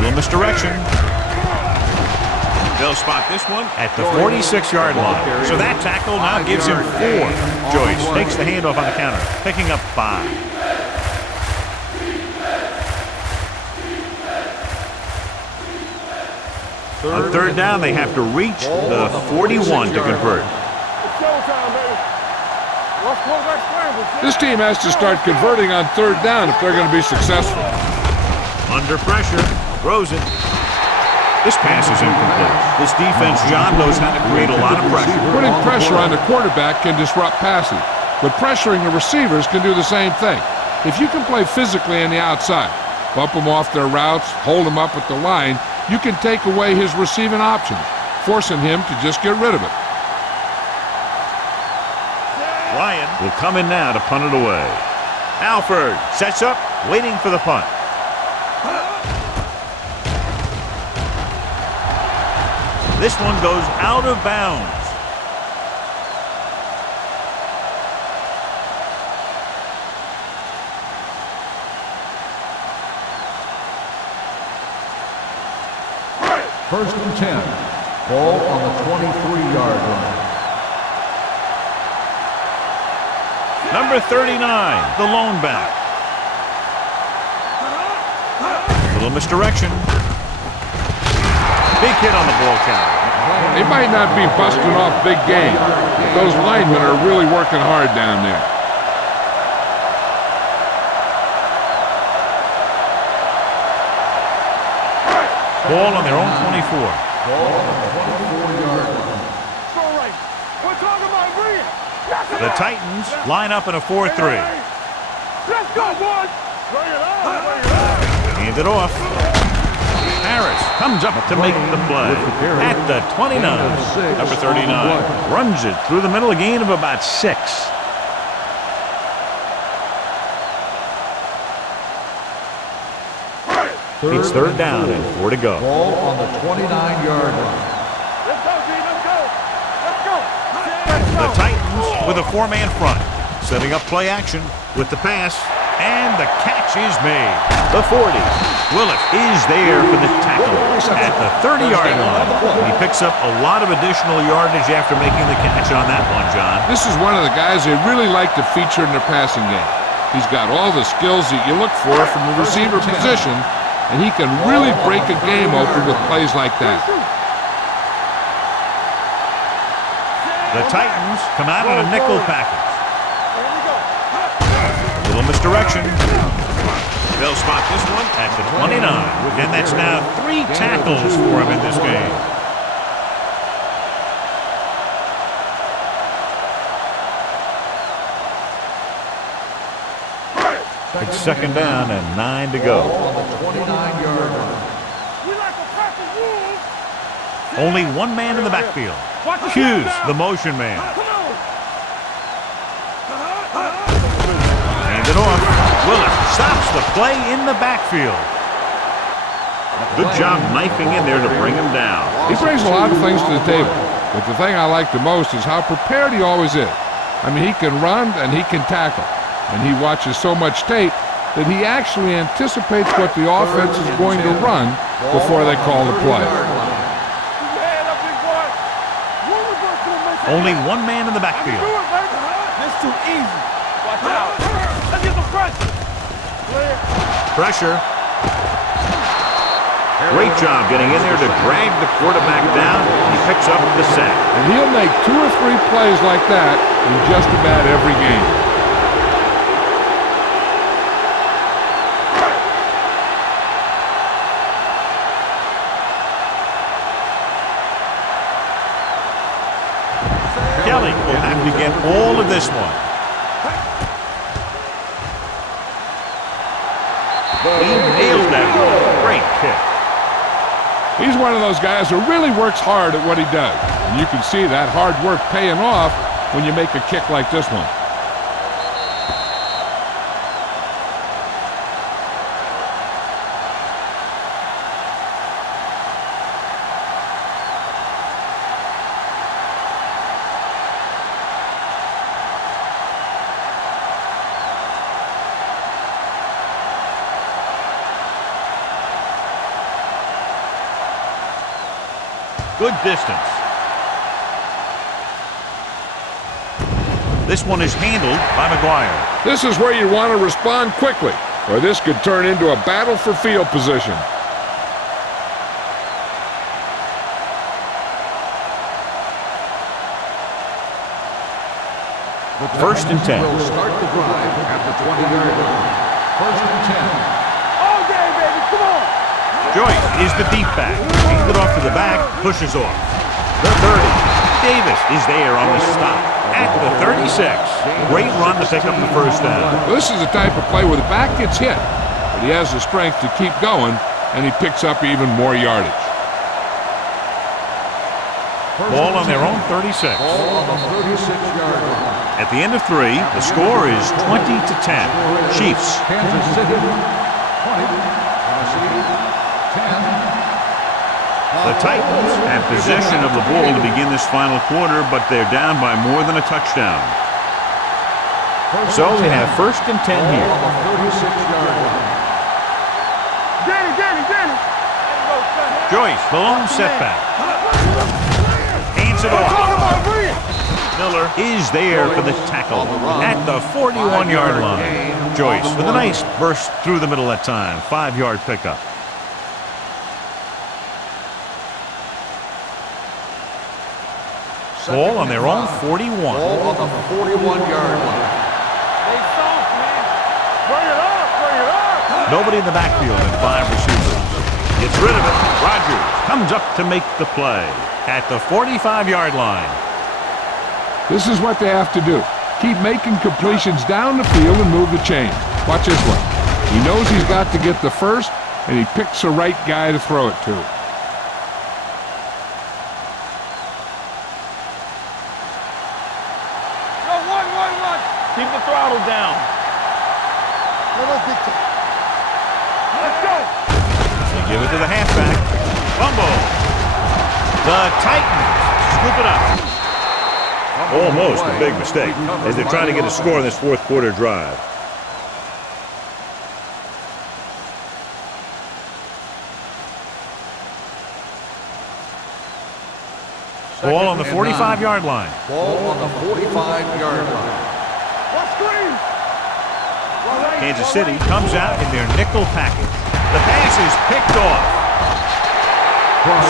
Little misdirection. They'll spot this one at the 46-yard line. So that tackle now gives him 4. Joyce takes the handoff on the counter, picking up 5. On 3rd down, they have to reach the 41 to convert. It's showtime, baby. What's quarterback scramble? This team has to start converting on 3rd down if they're going to be successful. Under pressure, throws it. This pass is incomplete. This defense, John, knows how to create a lot of pressure. Putting pressure on the quarterback can disrupt passing, but pressuring the receivers can do the same thing. If you can play physically on the outside, bump them off their routes, hold them up at the line, you can take away his receiving options, forcing him to just get rid of it. Ryan will come in now to punt it away. Alford sets up, waiting for the punt. This one goes out of bounds. First and 10. Ball on the 23-yard line. Number 39, the lone back. Little misdirection. Big hit on the ball carrier. They might not be busting off big game, but those linemen are really working hard down there. Ball on their own 24. Ball on the 24-yard line. Throw right. We're talking about agreeing. The Titans line up in a 4-3. Let's go, boys. Bring it on. Bring it on. Hand it off. Harris comes up to make the play at the 29. Number 39 runs it through the middle, a gain of about 6. It's third down and 4 to go. Ball on the 29-yard line. Let's go, G. Let's go. Let's go. The Titans with a 4-man front, setting up play action with the pass, and the catch is made. The 40. Willis is there for the tackle at the 30-yard line. He picks up a lot of additional yardage after making the catch on that one, John. This is one of the guys they really like to feature in their passing game. He's got all the skills that you look for from the receiver position, and he can really break a game open with plays like that. The Titans come out on a nickel package. Little misdirection. They'll spot this one at the 29, and that's now 3 tackles for him in this game. It's second down and 9 to go. On the 29-yard line. Only one man in the backfield. Hughes, the motion man. Hand it off. Willis stops the play in the backfield. Good job knifing in there to bring him down. He brings a lot of things to the table, but the thing I like the most is how prepared he always is. I mean, he can run and he can tackle, and he watches so much tape that he actually anticipates what the offense is going to run before they call the play. Only one man in the backfield. This too easy. Watch out. Let's get some pressure. Pressure. Great job getting in there to drag the quarterback down. He picks up the sack. And he'll make 2 or 3 plays like that in just about every game. Kelly will have to get all of this one. He nailed that one. Great kick. He's one of those guys who really works hard at what he does. And you can see that hard work paying off when you make a kick like this one. Good distance. This one is handled by McGuire. This is where you want to respond quickly, or this could turn into a battle for field position. First and 10. Will start the drive at the 20-yard line. First and 10. All day, baby. Come on. Joyce is the deep back. Handed off to the back, pushes off. The 30. Davis is there on the stop at the 36. Great run to pick up the first down. This is the type of play where the back gets hit, but he has the strength to keep going, and he picks up even more yardage. Ball on their own 36. Ball on the 36-yard line. At the end of 3, the score is 20-10. Chiefs. Kansas City 20. Tennessee 10. The Titans have possession of the ball to begin this final quarter, but they're down by more than a touchdown. So they have first and 10 here. On the 36-yard line. Danny. Joyce, the lone setback. Hands it off. Miller is there for the tackle at the 41-yard line. Joyce with a nice burst through the middle that time. 5-yard pickup. Ball on their own 41. Ball on the 41-yard line. They soft, man. Bring it up. Nobody in the backfield and 5 receivers. Gets rid of it. Rogers comes up to make the play at the 45-yard line. This is what they have to do. Keep making completions down the field and move the chain. Watch this one. He knows he's got to get the first, and he picks the right guy to throw it to. Go, one. Keep the throttle down. Let's go. They give it to the halfback. Fumble. The Titans scoop it up. Almost a big mistake as they're trying to get a score in this fourth quarter drive. Ball on the 45-yard line. Ball on the 45-yard line. One screen. Kansas City comes out in their nickel package. The pass is picked off.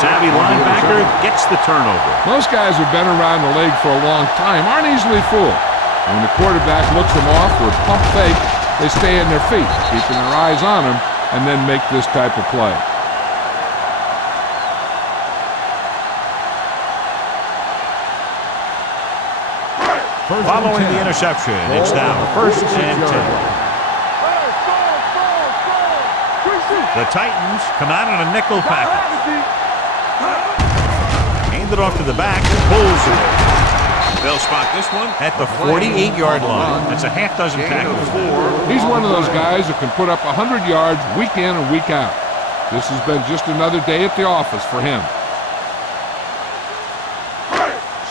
Savvy linebacker gets the turnover. Most guys who've been around the league for a long time aren't easily fooled. When the quarterback looks them off or pump fake, they stay in their feet, keeping their eyes on them, and then make this type of play. Following the interception, it's now first and 10. The Titans come out in a nickel package. Hand it off to the back, pulls it. They'll spot this one at the 48-yard line. That's a half dozen tackles. He's one of those guys that can put up 100 yards week in and week out. This has been just another day at the office for him.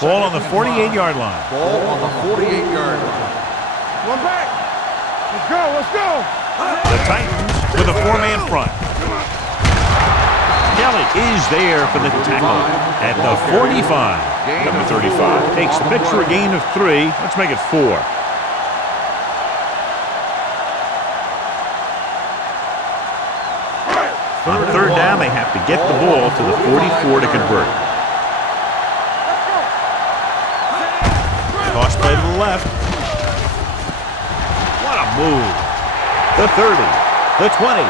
Ball on the 48-yard line. Ball on the 48-yard line. One back. Let's go. The Titans with a four-man front. Kelly is there for the tackle at the 45. Number 35 takes the pitch for a gain of 3. Let's make it 4. On third down, they have to get the ball to the 44 to convert. Toss play to the left. What a move. The 30, the 20,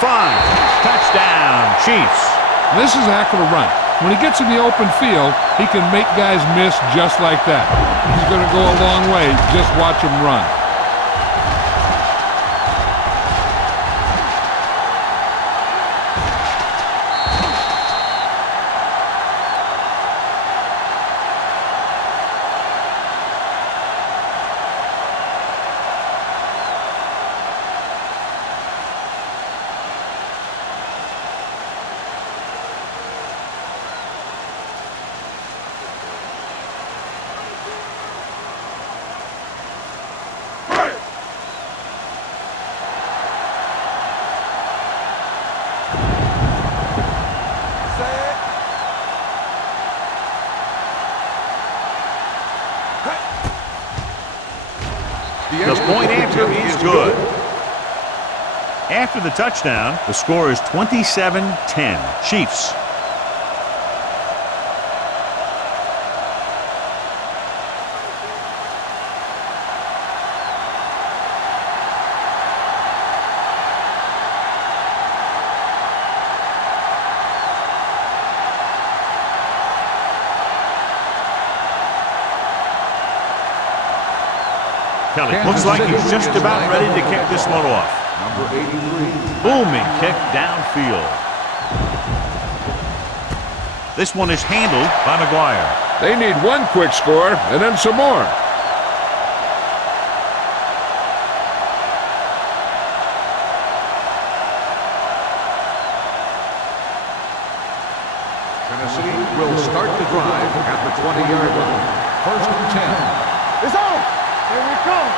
5, touchdown, Chiefs. This is a heck of a run. When he gets in the open field, he can make guys miss just like that. He's going to go a long way. Just watch him run. The point after is good. After the touchdown, the score is 27-10, Chiefs. Kelly looks like he's just about ready to kick this one off. Number 83. Booming kick downfield. This one is handled by McGuire. They need one quick score and then some more. Tennessee will start the drive at the 20-yard line. First and 10. It's on. Here we come.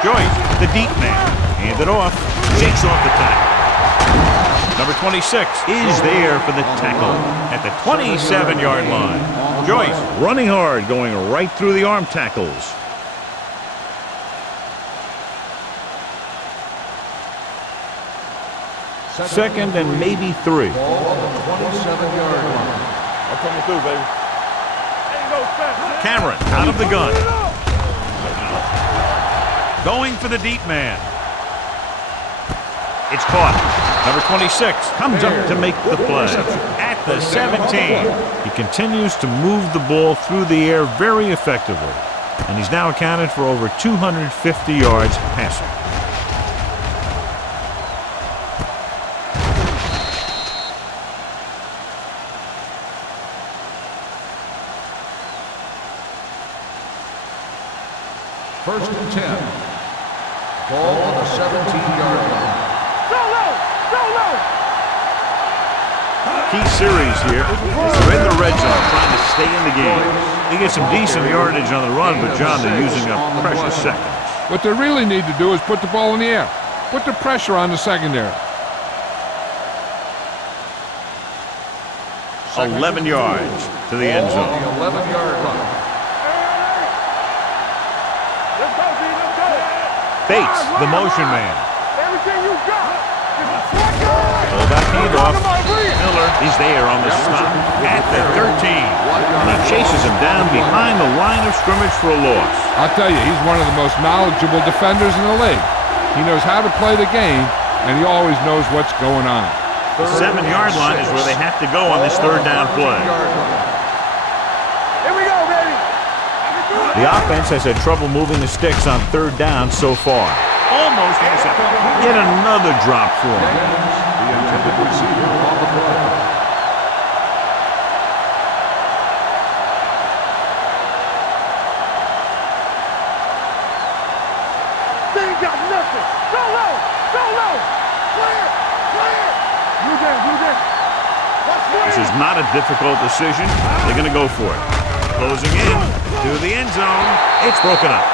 Joyce, the deep man, hand it off, shakes off the tackle. Number 26 is there for the tackle at the 27-yard line. Joyce running hard, going right through the arm tackles. Second and maybe 3. Ball on the 27-yard line. I'm coming through, baby. Ain't no sense. Cameron out of the gun. Going for the deep man. It's caught. Number 26 comes up to make the play at at the 17. He continues to move the ball through the air very effectively, and he's now accounted for over 250 yards passing. First and 10. Ball on the 17-yard line. Go low! Go low! Key series here is they're in the red zone trying to stay in the game. They get some decent yardage on the run, but John, they're using up precious seconds. What they really need to do is put the ball in the air. Put the pressure on the secondary. 11 yards to the end Ball on zone. the 11-yard line. Let's go, D. Let's go. Bates, the motion man. Everything you got. Hold that handoff. Miller is there on the stop at the 13. And he chases him down behind the line of scrimmage for a loss. I'll tell you, he's one of the most knowledgeable defenders in the league. He knows how to play the game, and he always knows what's going on. The 7-yard line is where they have to go on this third down play. Here we go, baby. The offense has had trouble moving the sticks on third down so far. Almost intercepted. Yet another drop for him. The intended receiver on the play. They ain't got nothing. Go low. Go low. Clear. Clear. You there. This is not a difficult decision. They're going to go for it. Closing in to the end zone. It's broken up.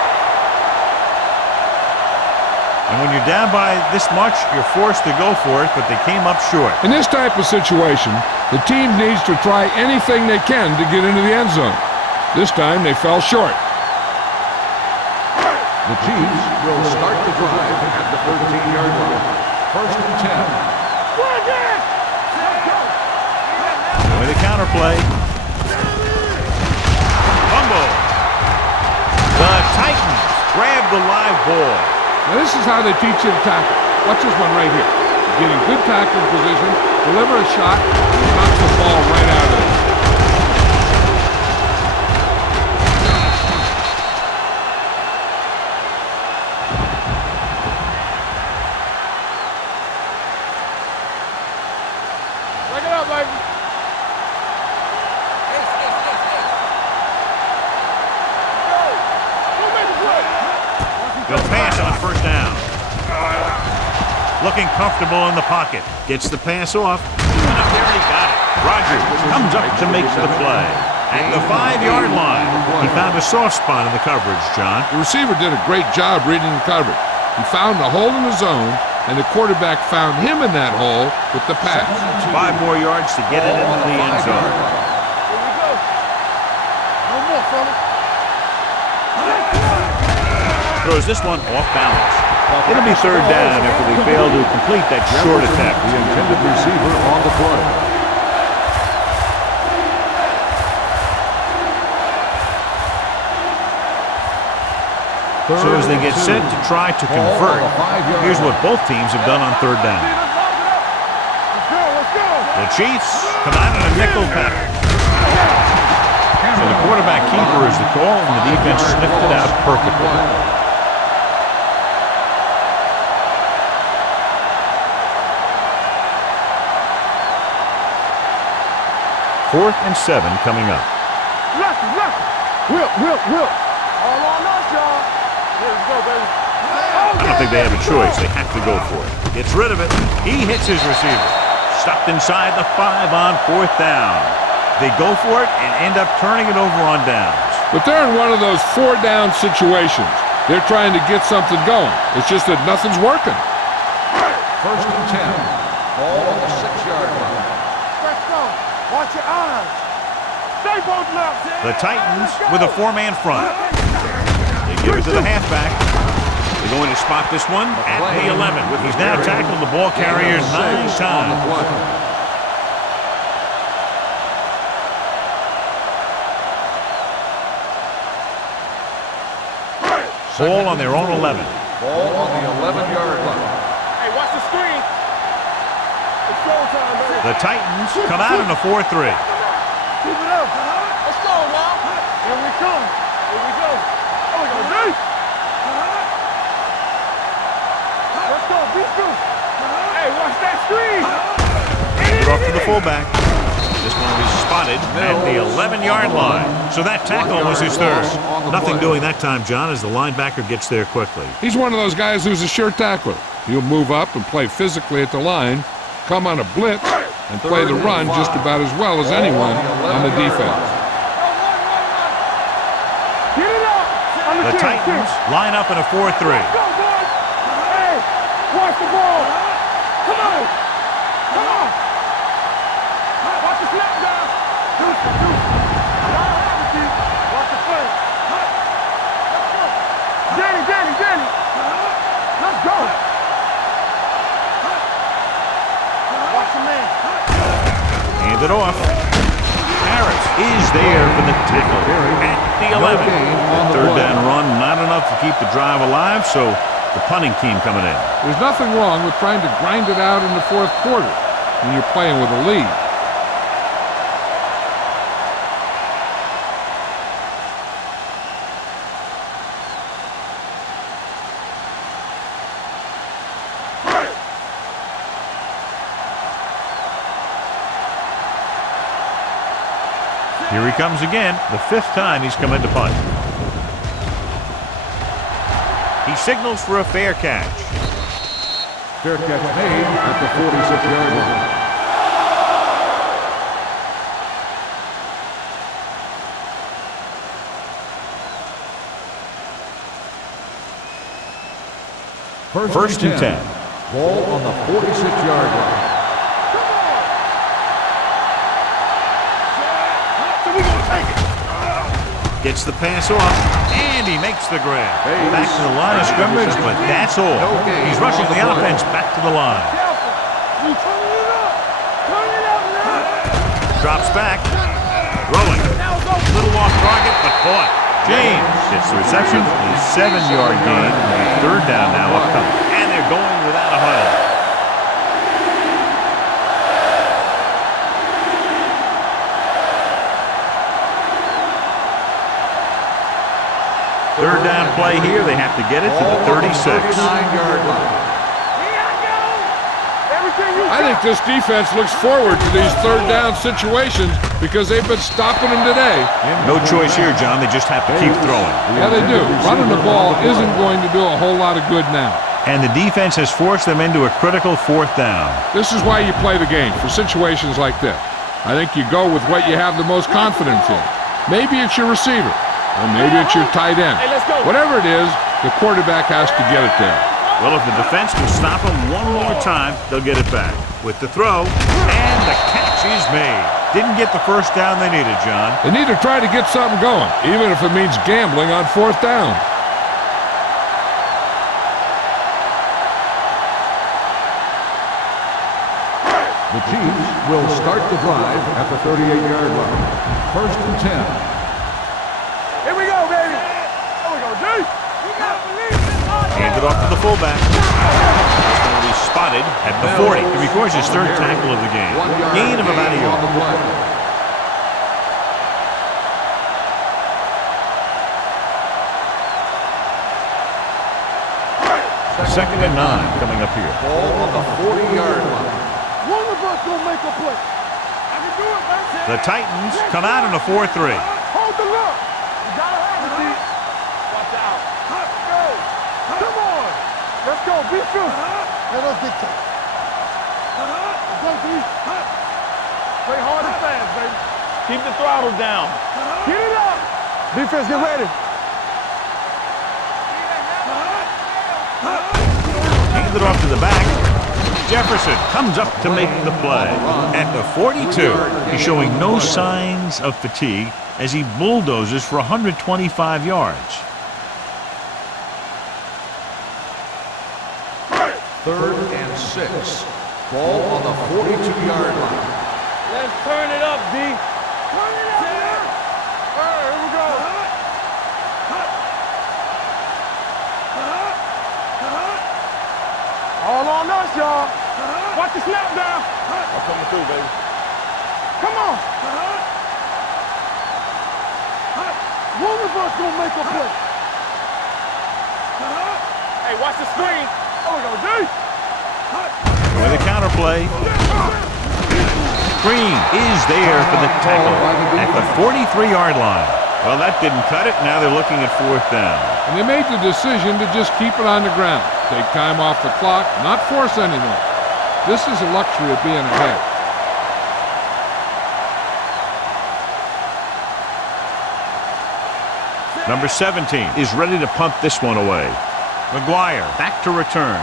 And when you're down by this much, you're forced to go for it, but they came up short. In this type of situation, the team needs to try anything they can to get into the end zone. This time, they fell short. The Chiefs will start the drive at the 13-yard line. First and 10. With a counterplay. Fumble. The Titans grab the live ball. Now, this is how they teach you to tackle. Watch this one right here. Get in good tackling position, deliver a shot, and knock the ball right out of it. Break it up, baby. They'll pass on first down. Looking comfortable in the pocket. Gets the pass off. Went up there and he got it. Rogers comes up to make the play. At the 5-yard line, he found a soft spot in the coverage, John. The receiver did a great job reading the coverage. He found a hole in the zone, and the quarterback found him in that hole with the pass. 5 more yards to get it into the end zone. Here we go. No more, fella. Throws this one off balance. It'll be third down after they fail to complete that short attempt. The intended receiver on the play. So as they get set to try to convert, here's what both teams have done on third down. Let's go. The Chiefs come out in a nickel pattern. So the quarterback keeper is the call, and the defense sniffed it out perfectly. Fourth and 7 coming up. Lucky. Whip. All on us, y'all. Let's go, baby. I don't think they have a choice. They have to go for it. Gets rid of it. He hits his receiver. Stopped inside the 5 on fourth down. They go for it and end up turning it over on downs. But they're in one of those 4-down situations. They're trying to get something going. It's just that nothing's working. First and 10. Ball on the 6-yard line. Let's go. Watch your eyes. Stay both left. The Titans with a 4-man front. They give it to the halfback. They're going to spot this one at the 11. He's now tackled the ball carrier 9 times. Ball on their own 11. Ball on the 11-yard line. Hey, watch the screen. It's showtime, baby. The Titans come out in a 4-3. Keep it up. Let's go now. Here we come. Here we go. Oh, we go, D. Let's go, beat you. Hey, watch that screen. Hand it off to the fullback. This one will be spotted at the 11-yard line. So that tackle was his third. Nothing doing that time, John, as the linebacker gets there quickly. He's one of those guys who's a sure tackler. He'll move up and play physically at the line, come on a blitz, and play the run just about as well as anyone on the defense. Get it up. The Titans line up in a 4-3. Go, boys. Hey, watch the ball. Come on. Come on. Watch the snap, guys. Deuce. Watch the play. Let's go. Danny. Let's go. Watch the man. Hand it off. Harris is there for the tackle at the 11. Third down run, not enough to keep the drive alive, so the punting team coming in. There's nothing wrong with trying to grind it out in the fourth quarter when you're playing with a lead. Here he comes again, the 5th time he's come in to punt. He signals for a fair catch. Fair catch made at the 46-yard line. First and 10. Ball on the 46-yard line. Gets the pass off, and he makes the grab. Back to the line of scrimmage, but that's all. He's rushing the offense back to the line. Drops back, throwing. Little off target, but caught. James gets the reception, a 7-yard gain, and third down now upcoming. And they're going without a huddle. Third down play here. They have to get it to the 36. 39-yard line. I think this defense looks forward to these third down situations because they've been stopping them today. No choice here, John. They just have to keep throwing. Yeah, they do. Running the ball isn't going to do a whole lot of good now. And the defense has forced them into a critical 4th down. This is why you play the game, for situations like this. I think you go with what you have the most confidence in. Maybe it's your receiver, or maybe it's your tight end. Whatever it is, the quarterback has to get it there. Well, if the defense can stop them one more time, they'll get it back. With the throw, and the catch is made. Didn't get the first down they needed, John. They need to try to get something going, even if it means gambling on 4th down. The Chiefs will start the drive at the 38-yard line. First and 10. Here we go, baby. Here we go, D. You gotta believe this. Hand it off to the fullback. It's going to be spotted at the 40. He records his third tackle of the game. Gain of about a yard. Second and 9 coming up here. Ball on the 40-yard line. One of us gonna make a play. I can do it, man. The Titans come out in a 4-3. Hold the look. You gotta have it, D. Watch out. Let's go. Come on. Let's go. Be true. Let us dictate. Let's go, D. Play hard and fast, baby. Keep the throttle down. Get it up. Defense, get ready. Hand it off to the back. Jefferson comes up to make the play. At the 42, he's showing no signs of fatigue as he bulldozes for 125 yards. Third and 6. Ball on the 42-yard line. Let's turn it up, D. Turn it up, man. All right, here we go. All on us, y'all. Watch the snap down. I'm coming through, baby. Come on. One of us gonna make a play. Hey, watch the screen. Oh, we go, D. With a counter play. Green is there for the tackle at the 43-yard line. Well, that didn't cut it. Now they're looking at 4th down. And they made the decision to just keep it on the ground. Take time off the clock, not force anything. This is a luxury of being ahead. Number 17 is ready to punt this one away. McGuire back to return.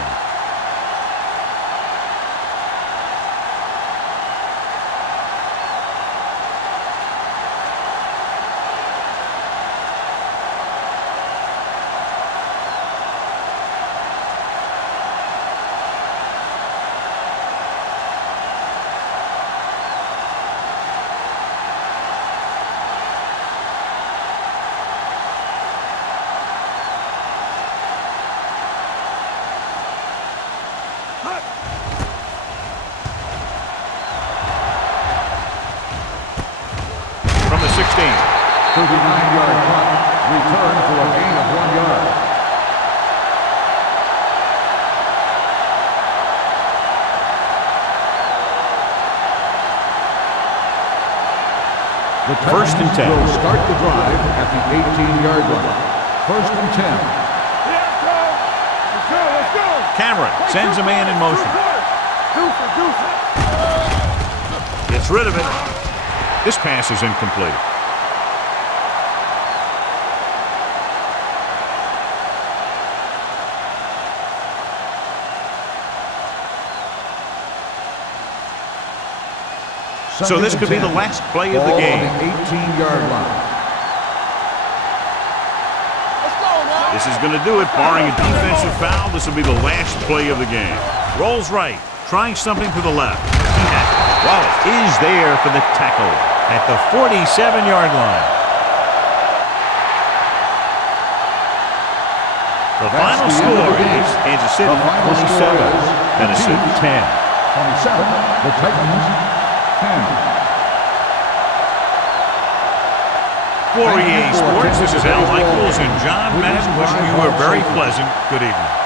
From the 16. 39-yard punt. Return for a gain of 1 yard. The First and 10. will start the drive at the 18-yard line. First and 10. Here it comes. Let's go, let's go. Cameron sends a man in motion. Deuce it. Gets rid of it. This pass is incomplete. So this could be the last play of the game. On the 18-yard line. Let's go now. This is going to do it. Barring a defensive foul, this will be the last play of the game. Rolls right, trying something to the left. Wallace is there for the tackle at the 47-yard line. The final score is Kansas City 27, Tennessee 10. 27, the Titans 10. For EA Sports, this is Al Michaels and John Madden wishing you a very pleasant good evening.